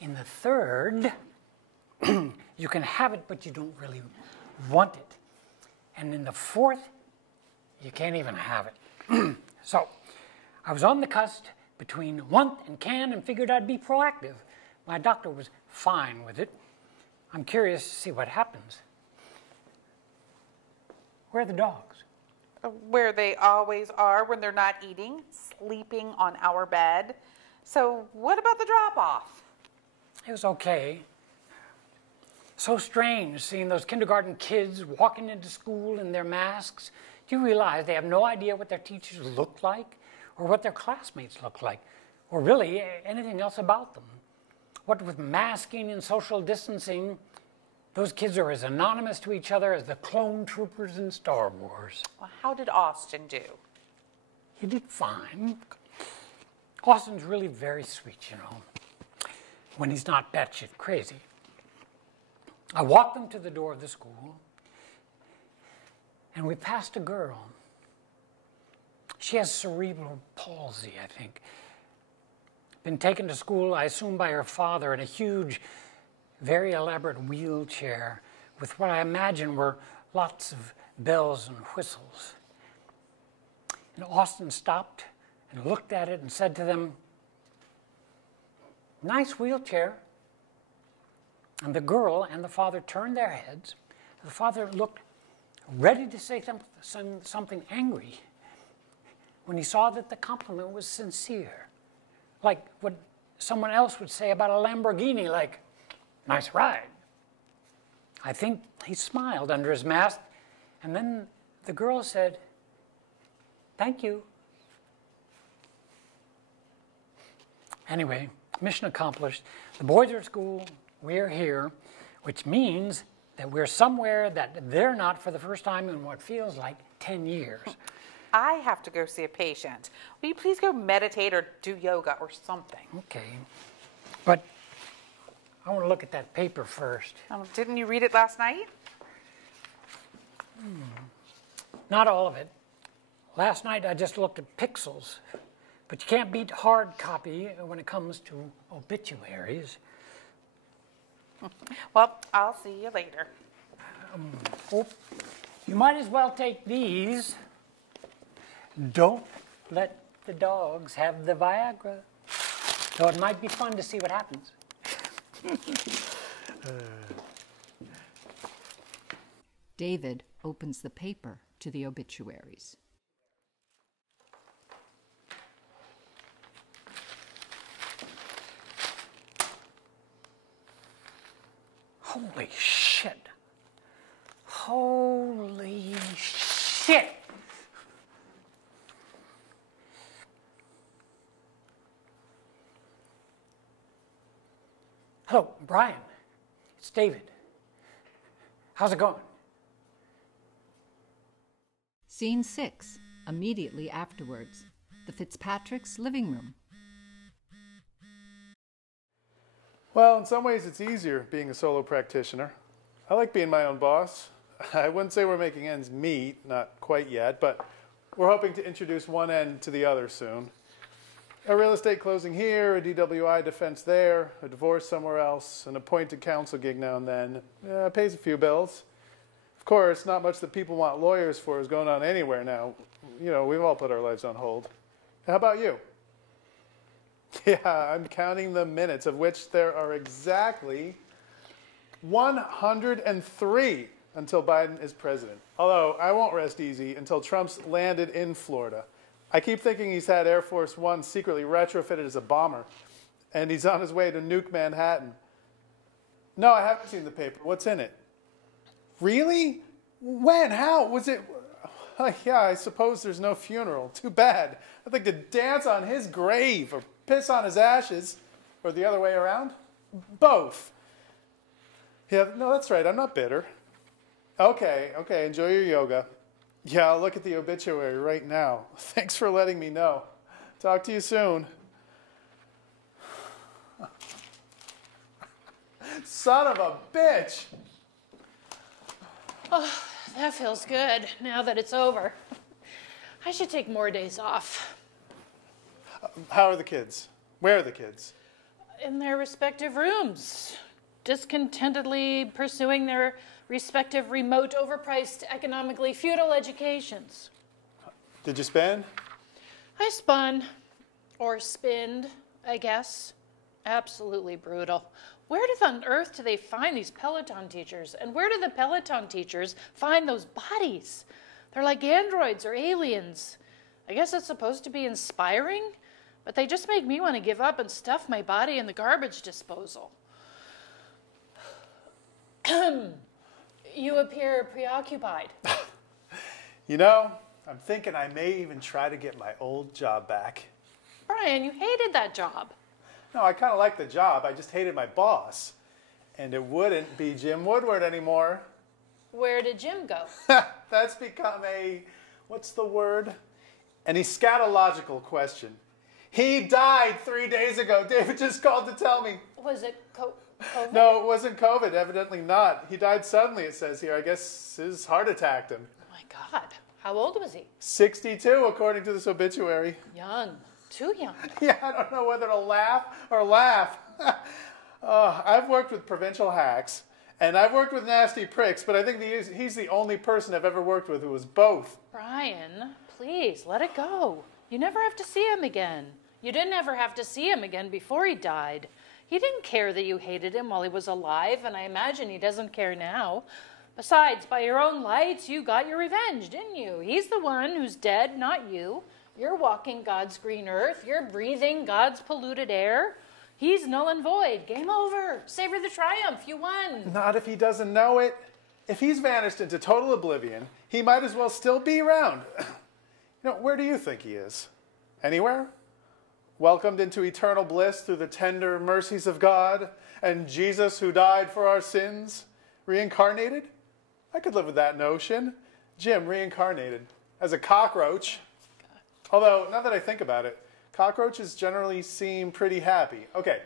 In the third, you can have it, but you don't really want it. And in the fourth, you can't even have it. So, I was on the cusp between want and can and figured I'd be proactive. My doctor was fine with it. I'm curious to see what happens. Where are the dogs? Where they always are when they're not eating, sleeping on our bed. So what about the drop-off? It was okay. So strange seeing those kindergarten kids walking into school in their masks. Do you realize they have no idea what their teachers look like, or what their classmates look like, or really anything else about them? What with masking and social distancing, those kids are as anonymous to each other as the clone troopers in Star Wars. Well, how did Austin do? He did fine. Austin's really very sweet, you know, when he's not batshit crazy. I walked them to the door of the school, and we passed a girl. She has cerebral palsy, I think. Been taken to school, I assume, by her father in a huge, very elaborate wheelchair with what I imagine were lots of bells and whistles. And Austin stopped and looked at it and said to them, "Nice wheelchair." And the girl and the father turned their heads. The father looked ready to say something angry when he saw that the compliment was sincere, like what someone else would say about a Lamborghini, like, "Nice ride." I think he smiled under his mask, and then the girl said, "Thank you." Anyway, mission accomplished. The boys are at school, we're here, which means that we're somewhere that they're not for the first time in what feels like 10 years. I have to go see a patient. Will you please go meditate or do yoga or something? Okay, but I want to look at that paper first. Didn't you read it last night? Not all of it. Last night I just looked at pixels, but you can't beat hard copy when it comes to obituaries. Well, I'll see you later. You might as well take these. Don't let the dogs have the Viagra. Though it might be fun to see what happens. David opens the paper to the obituaries. Holy shit. Holy shit. Hello, Brian. It's David. How's it going? Scene 6, immediately afterwards. The Fitzpatrick's living room. Well, in some ways it's easier being a solo practitioner. I like being my own boss. I wouldn't say we're making ends meet, not quite yet, but we're hoping to introduce one end to the other soon. A real estate closing here, a DWI defense there, a divorce somewhere else, an appointed counsel gig now and then. Pays a few bills. Of course, not much that people want lawyers for is going on anywhere now. You know, we've all put our lives on hold. How about you? Yeah, I'm counting the minutes, of which there are exactly 103 until Biden is president. Although I won't rest easy until Trump's landed in Florida. I keep thinking he's had Air Force One secretly retrofitted as a bomber, and he's on his way to nuke Manhattan. No, I haven't seen the paper. What's in it? Really? When? How? Was it? Yeah, I suppose there's no funeral. Too bad. I'd like to dance on his grave or piss on his ashes, or the other way around. Both. Yeah, no, that's right. I'm not bitter. Okay, enjoy your yoga. Yeah, I'll look at the obituary right now. Thanks for letting me know. Talk to you soon. Son of a bitch! Oh, that feels good now that it's over. I should take more days off. How are the kids? Where are the kids? In their respective rooms, discontentedly pursuing their respective remote, overpriced, economically futile educations. Did you spin? I spun, or spinned, I guess. Absolutely brutal. Where on earth do they find these Peloton teachers? And where do the Peloton teachers find those bodies? They're like androids or aliens. I guess it's supposed to be inspiring, but they just make me want to give up and stuff my body in the garbage disposal. You appear preoccupied. You know, I'm thinking I may even try to get my old job back. Brian, you hated that job. No, I kind of liked the job. I just hated my boss. And it wouldn't be Jim Woodward anymore. Where did Jim go? That's become a, what's the word? An eschatological question. He died 3 days ago. David just called to tell me. Was it COVID? No, it wasn't COVID. Evidently not. He died suddenly, it says here. I guess his heart attacked him. Oh my God. How old was he? 62, according to this obituary. Young. Too young. Yeah, I don't know whether to laugh or laugh. I've worked with provincial hacks, and I've worked with nasty pricks, but I think he's the only person I've ever worked with who was both. Brian, please, let it go. You never have to see him again. You didn't ever have to see him again before he died. He didn't care that you hated him while he was alive, and I imagine he doesn't care now. Besides, by your own lights, you got your revenge, didn't you? He's the one who's dead, not you. You're walking God's green earth. You're breathing God's polluted air. He's null and void. Game over. Savor the triumph. You won. Not if he doesn't know it. If he's vanished into total oblivion, he might as well still be around. Where do you think he is? Anywhere? Welcomed into eternal bliss through the tender mercies of God and Jesus who died for our sins? Reincarnated? I could live with that notion. Jim reincarnated as a cockroach. Although, now that I think about it, cockroaches generally seem pretty happy. Okay,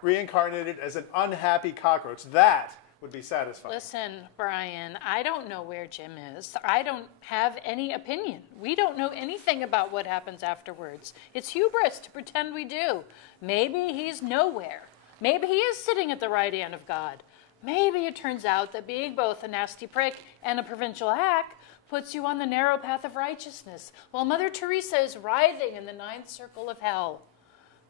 reincarnated as an unhappy cockroach. That would be satisfying. Listen, Brian, I don't know where Jim is. I don't have any opinion. We don't know anything about what happens afterwards. It's hubris to pretend we do. Maybe he's nowhere. Maybe he is sitting at the right hand of God. Maybe it turns out that being both a nasty prick and a provincial hack puts you on the narrow path of righteousness, while Mother Teresa is writhing in the ninth circle of hell.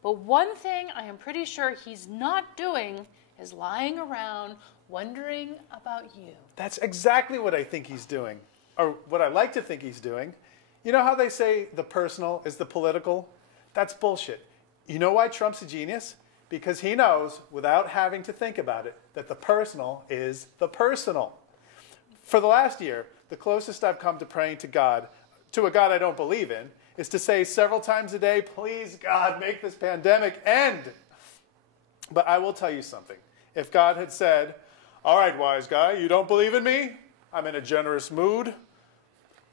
But one thing I am pretty sure he's not doing is lying around wondering about you. That's exactly what I think he's doing, or what I like to think he's doing. You know how they say the personal is the political? That's bullshit. You know why Trump's a genius? Because he knows, without having to think about it, that the personal is the personal. For the last year, the closest I've come to praying to God, to a God I don't believe in, is to say several times a day, please, God, make this pandemic end. But I will tell you something. If God had said, all right, wise guy, you don't believe in me? I'm in a generous mood.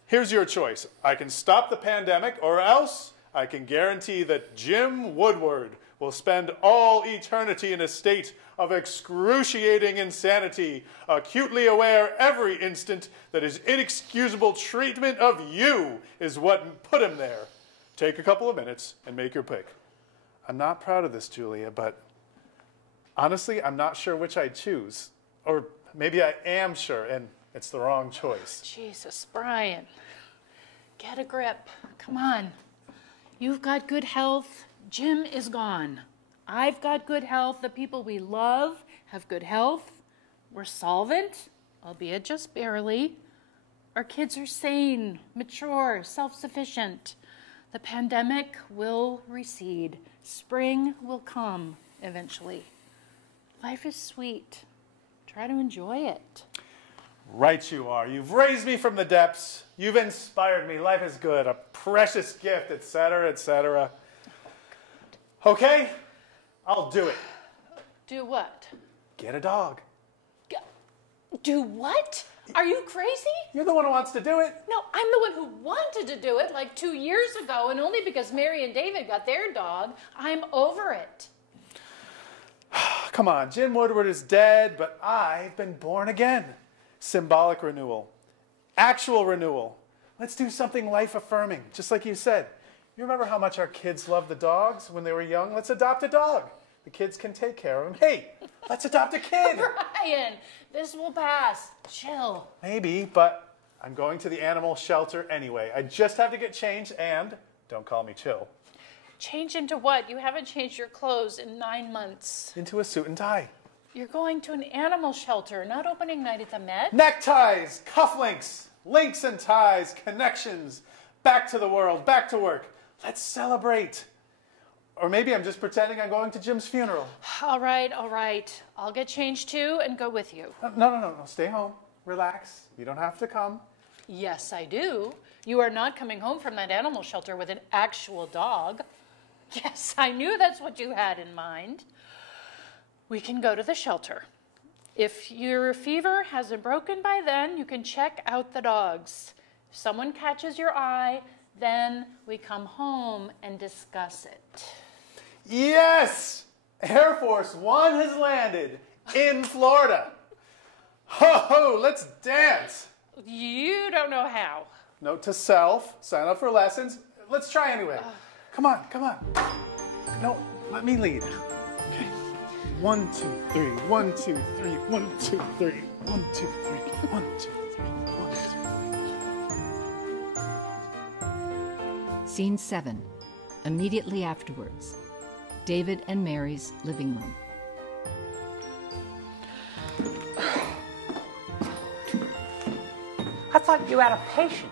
Here's your choice. I can stop the pandemic, or else I can guarantee that Jim Woodward will spend all eternity in a state of excruciating insanity, acutely aware every instant that his inexcusable treatment of you is what put him there. Take a couple of minutes and make your pick. I'm not proud of this, Julia, but honestly, I'm not sure which I choose. Or maybe I am sure, and it's the wrong choice. Jesus, Brian, get a grip. Come on. You've got good health. Jim is gone. I've got good health. The people we love have good health. We're solvent, albeit just barely. Our kids are sane, mature, self-sufficient. The pandemic will recede. Spring will come eventually. Life is sweet. Try to enjoy it. Right you are. You've raised me from the depths. You've inspired me. Life is good, a precious gift, etc., etc. Okay, I'll do it. Do what? Get a dog. Do what? Are you crazy? You're the one who wants to do it. No, I'm the one who wanted to do it like 2 years ago, and only because Mary and David got their dog, I'm over it. Come on, Jim Woodward is dead, but I've been born again. Symbolic renewal. Actual renewal. Let's do something life-affirming, just like you said. You remember how much our kids loved the dogs when they were young? Let's adopt a dog. The kids can take care of them. Hey, let's adopt a kid. Brian, this will pass. Chill. Maybe, but I'm going to the animal shelter anyway. I just have to get changed and, don't call me chill, Change into what? You haven't changed your clothes in 9 months. into a suit and tie. You're going to an animal shelter, not opening night at the Met. Neckties, cufflinks, links and ties, connections. Back to the world, back to work. Let's celebrate. Or maybe I'm just pretending I'm going to Jim's funeral. All right, all right. I'll get changed too and go with you. No. Stay home. Relax. You don't have to come. Yes, I do. You are not coming home from that animal shelter with an actual dog. Yes, I knew that's what you had in mind. We can go to the shelter. If your fever hasn't broken by then, you can check out the dogs. If someone catches your eye, then we come home and discuss it. Yes! Air Force One has landed in Florida. Ho ho, let's dance. You don't know how. Note to self, sign up for lessons. Let's try anyway. Come on. No, let me lead. Okay. 1, 2, 3, 1, 2, 3, 1, 2, 3, 1, 2, 3, 1, 2, 3, 1, 2. Scene 7. Immediately afterwards. David and Mary's living room. I thought you had a patient.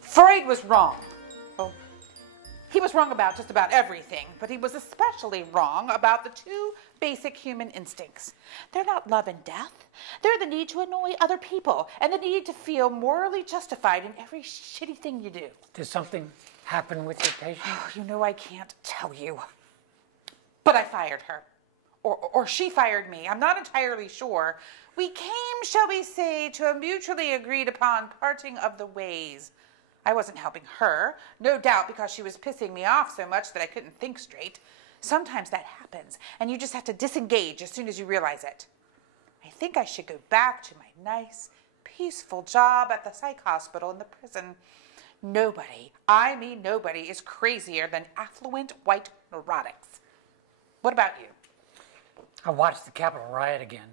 Freud was wrong. Oh, he was wrong about just about everything, but he was especially wrong about the two basic human instincts. They're not love and death. They're the need to annoy other people and the need to feel morally justified in every shitty thing you do. Did something happen with your patient? Oh, you know I can't tell you. But I fired her. Or she fired me. I'm not entirely sure. We came, shall we say, to a mutually agreed upon parting of the ways. I wasn't helping her, no doubt because she was pissing me off so much that I couldn't think straight. Sometimes that happens, and you just have to disengage as soon as you realize it. I think I should go back to my nice, peaceful job at the psych hospital in the prison. Nobody, I mean nobody, is crazier than affluent white neurotics. What about you? I watched the Capitol riot again.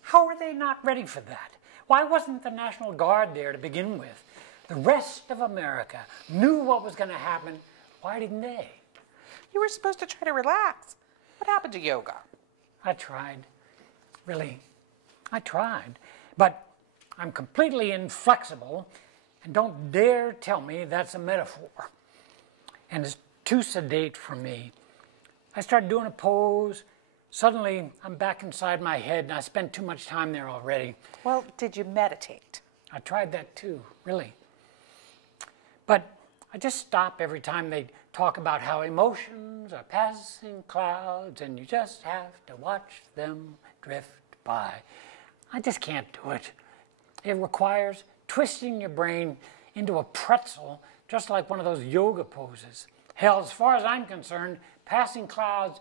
How are they not ready for that? Why wasn't the National Guard there to begin with? The rest of America knew what was going to happen. Why didn't they? You were supposed to try to relax. What happened to yoga? I tried. Really, I tried. But I'm completely inflexible, and don't dare tell me that's a metaphor. And it's too sedate for me. I started doing a pose. Suddenly, I'm back inside my head, and I spent too much time there already. Well, did you meditate? I tried that too, really. But I just stop every time they talk about how emotions are passing clouds, and you just have to watch them drift by. I just can't do it. It requires twisting your brain into a pretzel, just like one of those yoga poses. Hell, as far as I'm concerned, passing clouds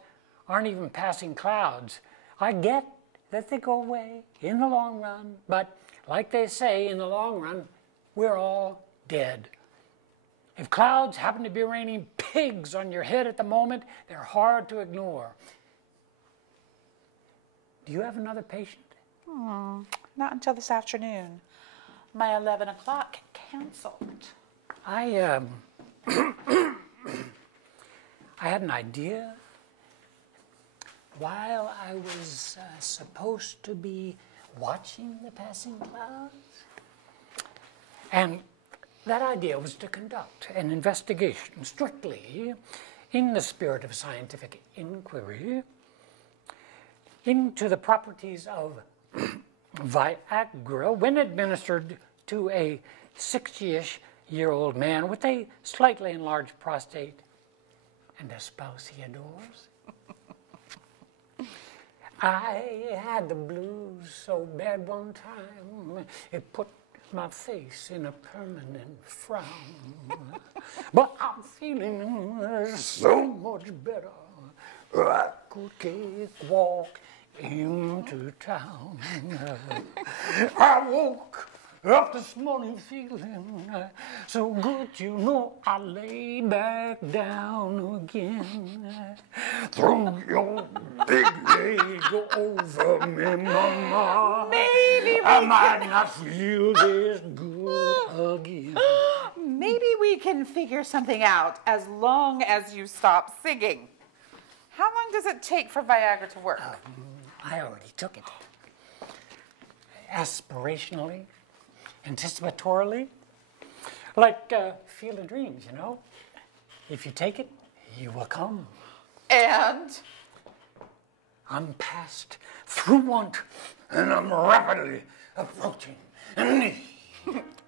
aren't even passing clouds. I get that they go away in the long run, but like they say, in the long run, we're all dead. If clouds happen to be raining pigs on your head at the moment, they're hard to ignore. Do you have another patient? Not until this afternoon. My 11 o'clock canceled. I had an idea. While I was supposed to be watching the passing clouds. And that idea was to conduct an investigation strictly in the spirit of scientific inquiry into the properties of Viagra when administered to a 60-ish-year-old man with a slightly enlarged prostate and a spouse he adores. I had the blues so bad one time, it put my face in a permanent frown. But I'm feeling so much better. I could cakewalk into town. I woke up this morning feeling so good, you know, I lay back down again. Throw your big leg over me, mama. Maybe I might not feel this good again. Maybe we can figure something out as long as you stop singing. How long does it take for Viagra to work? I already took it. Aspirationally, anticipatorily, like Field of Dreams, you know. If you take it, He will come. And? I'm past, through want, and I'm rapidly approaching.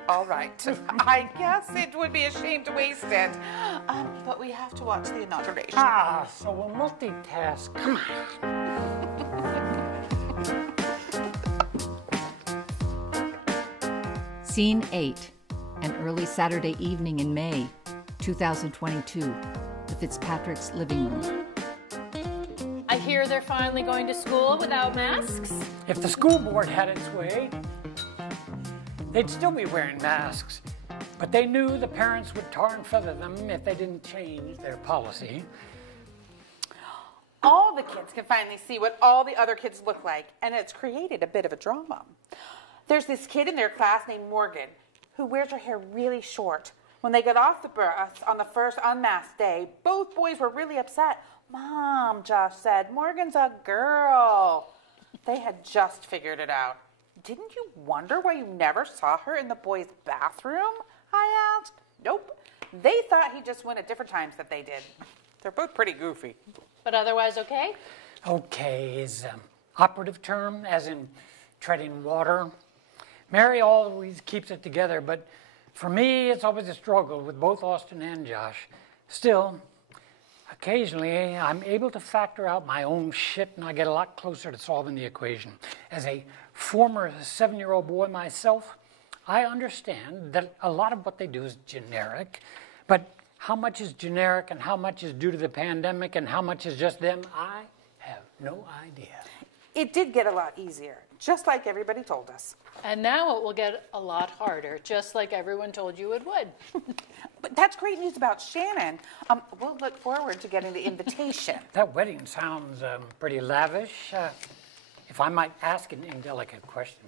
All right. I guess it would be a shame to waste it. But we have to watch the inauguration. So we'll multitask. Come on. Scene 8, an early Saturday evening in May, 2022, the Fitzpatrick's living room. I hear they're finally going to school without masks. If the school board had its way, they'd still be wearing masks. But they knew the parents would tar and feather them if they didn't change their policy. All the kids can finally see what all the other kids look like, and it's created a bit of a drama. There's this kid in their class named Morgan who wears her hair really short. When they got off the bus on the first unmasked day, both boys were really upset. Mom, Josh said, Morgan's a girl. They had just figured it out. Didn't you wonder why you never saw her in the boys' bathroom? I asked. Nope. They thought he just went at different times that they did. They're both pretty goofy. But otherwise okay? Okay is an operative term, as in treading water. Mary always keeps it together, but for me, it's always a struggle with both Austin and Josh. Still, occasionally, I'm able to factor out my own shit, and I get a lot closer to solving the equation. As a former 7-year-old boy myself, I understand that a lot of what they do is generic, but how much is generic and how much is due to the pandemic and how much is just them, I have no idea. It did get a lot easier, just like everybody told us. And now it will get a lot harder, just like everyone told you it would. But that's great news about Shannon. We'll look forward to getting the invitation. That wedding sounds pretty lavish. If I might ask an indelicate question,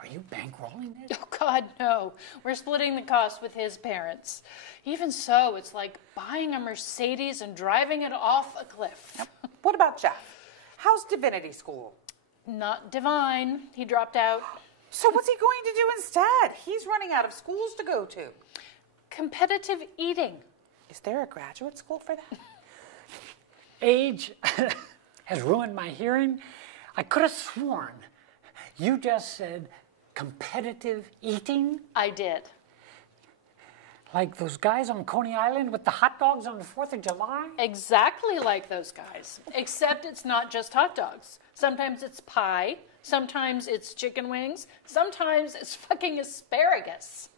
are you bankrolling it? Oh, God, no. We're splitting the cost with his parents. Even so, it's like buying a Mercedes and driving it off a cliff. What about Jeff? How's divinity school? Not divine. He dropped out. So what's he going to do instead? He's running out of schools to go to. Competitive eating. Is there a graduate school for that? Age has ruined my hearing. I could have sworn you just said competitive eating. I did. Like those guys on Coney Island with the hot dogs on the 4th of July? Exactly like those guys. Except it's not just hot dogs. Sometimes it's pie. Sometimes it's chicken wings. Sometimes it's fucking asparagus.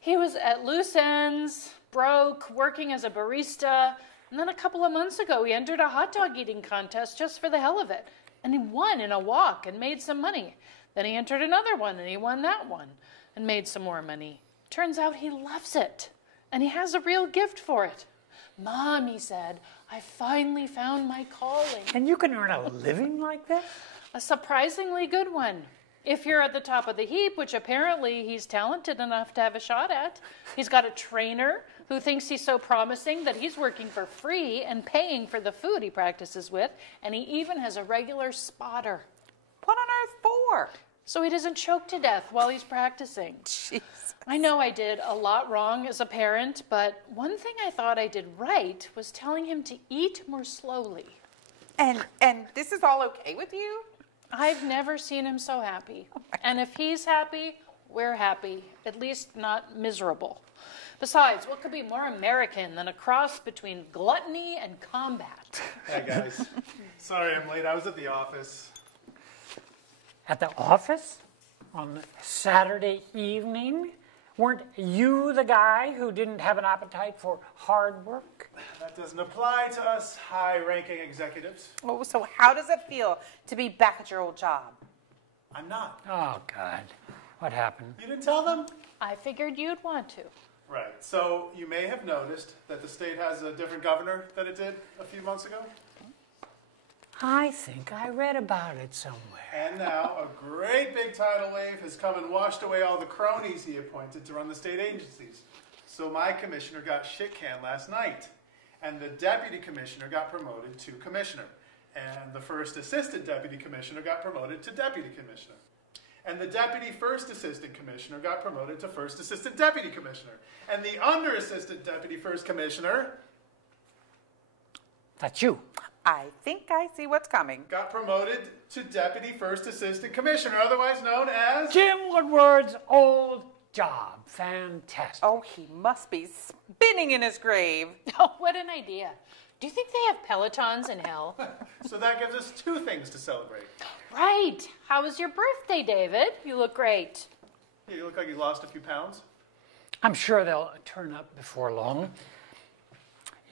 He was at loose ends, broke, working as a barista. And then a couple of months ago, he entered a hot dog eating contest just for the hell of it. And he won in a walk and made some money. Then he entered another one and he won that one and made some more money. Turns out he loves it, and he has a real gift for it. Mom, he said, I finally found my calling. And you can earn a living like this? A surprisingly good one. If you're at the top of the heap, which apparently he's talented enough to have a shot at. He's got a trainer who thinks he's so promising that he's working for free and paying for the food he practices with, and he even has a regular spotter. What on earth for? So he doesn't choke to death while he's practicing. Jeez. I know I did a lot wrong as a parent, but one thing I thought I did right was telling him to eat more slowly. And this is all okay with you? I've never seen him so happy. And if he's happy, we're happy. At least not miserable. Besides, what could be more American than a cross between gluttony and combat? Hey guys, sorry I'm late. I was at the office. At the office? On Saturday evening? Weren't you the guy who didn't have an appetite for hard work? That doesn't apply to us high-ranking executives. Oh, so how does it feel to be back at your old job? I'm not. Oh, God. What happened? You didn't tell them? I figured you'd want to. Right. So you may have noticed that the state has a different governor than it did a few months ago. I think I read about it somewhere. And now a great big tidal wave has come and washed away all the cronies he appointed to run the state agencies. So my commissioner got shit canned last night. And the deputy commissioner got promoted to commissioner. And the first assistant deputy commissioner got promoted to deputy commissioner. And the deputy first assistant commissioner got promoted to first assistant deputy commissioner. And the under assistant deputy first commissioner That's you. I think I see what's coming. Got promoted to Deputy First Assistant Commissioner, otherwise known as... Jim Woodward's old job. Fantastic. Oh, he must be spinning in his grave. Oh, what an idea. Do you think they have Pelotons in hell? So that gives us two things to celebrate. Right. How was your birthday, David? You look great. Yeah, you look like you lost a few pounds. I'm sure they'll turn up before long.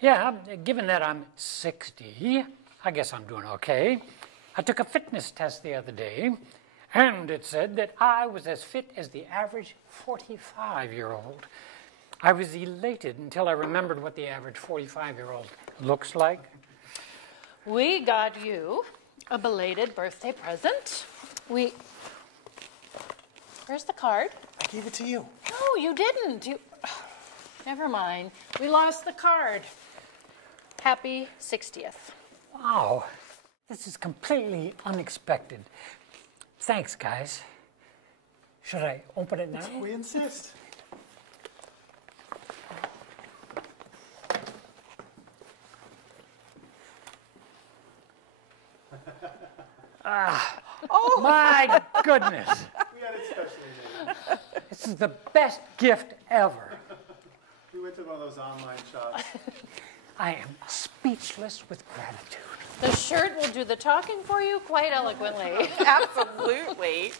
Yeah, given that I'm 60, I guess I'm doing okay. I took a fitness test the other day, and it said that I was as fit as the average 45-year-old. I was elated until I remembered what the average 45-year-old looks like. We got you a belated birthday present. Where's the card? I gave it to you. No, you didn't. Never mind. We lost the card. Happy 60th. Wow, this is completely unexpected. Thanks, guys. Should I open it now? We insist. Oh my goodness. We had it specially made. This is the best gift ever. We went to one of those online shops. I am speechless with gratitude. The shirt will do the talking for you quite eloquently. Absolutely.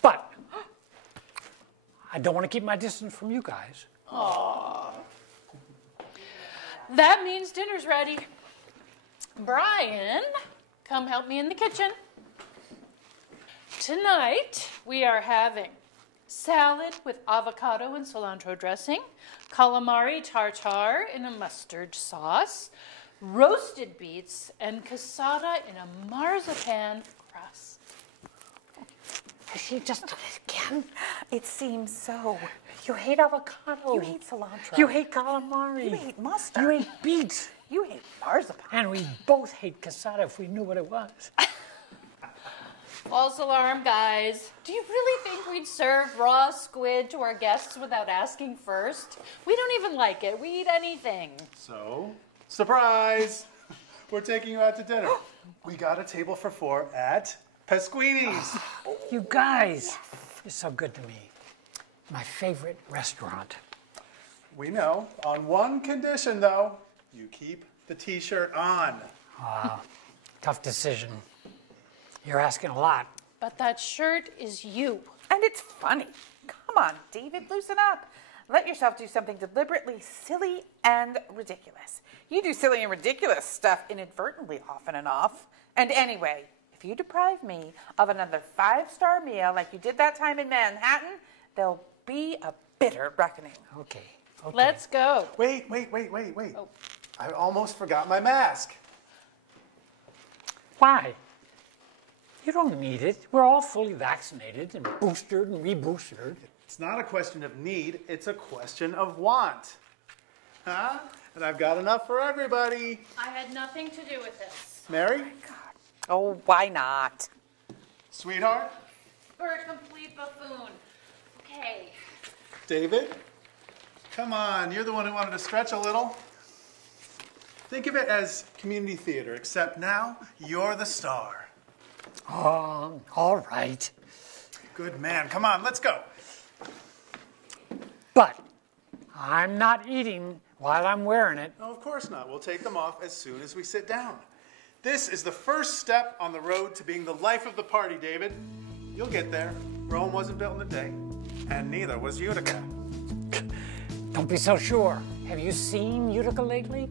But I don't want to keep my distance from you guys. That means dinner's ready. Brian, come help me in the kitchen. Tonight, we are having salad with avocado and cilantro dressing, calamari tartare in a mustard sauce, roasted beets, and cassata in a marzipan crust. Has she just done it again? It seems so. You hate avocado. You hate cilantro. You hate calamari. You hate mustard. You hate beets. You hate marzipan. And we both hate cassata if we knew what it was. False alarm, guys. Do you really think we'd serve raw squid to our guests without asking first? We don't even like it. We eat anything. So, surprise! We're taking you out to dinner. We got a table for four at Pasquini's. You guys, you're so good to me. My favorite restaurant. We know. On one condition, though. You keep the t-shirt on. Tough decision. You're asking a lot. But that shirt is you. And it's funny. Come on, David, loosen up. Let yourself do something deliberately silly and ridiculous. You do silly and ridiculous stuff inadvertently often enough. And anyway, if you deprive me of another 5-star meal like you did that time in Manhattan, there'll be a bitter reckoning. Okay. Let's go. Wait. Oh. I almost forgot my mask. Why? You don't need it. We're all fully vaccinated and boosted and reboosted. It's not a question of need, it's a question of want. Huh? And I've got enough for everybody. I had nothing to do with this. Mary? Oh, why not? Sweetheart? For a complete buffoon. Okay. David? Come on, you're the one who wanted to stretch a little. Think of it as community theater, except now you're the star. Oh, all right. Good man. Come on, let's go. But I'm not eating while I'm wearing it. No, of course not. We'll take them off as soon as we sit down. This is the first step on the road to being the life of the party, David. You'll get there. Rome wasn't built in a day, and neither was Utica. Don't be so sure. Have you seen Utica lately?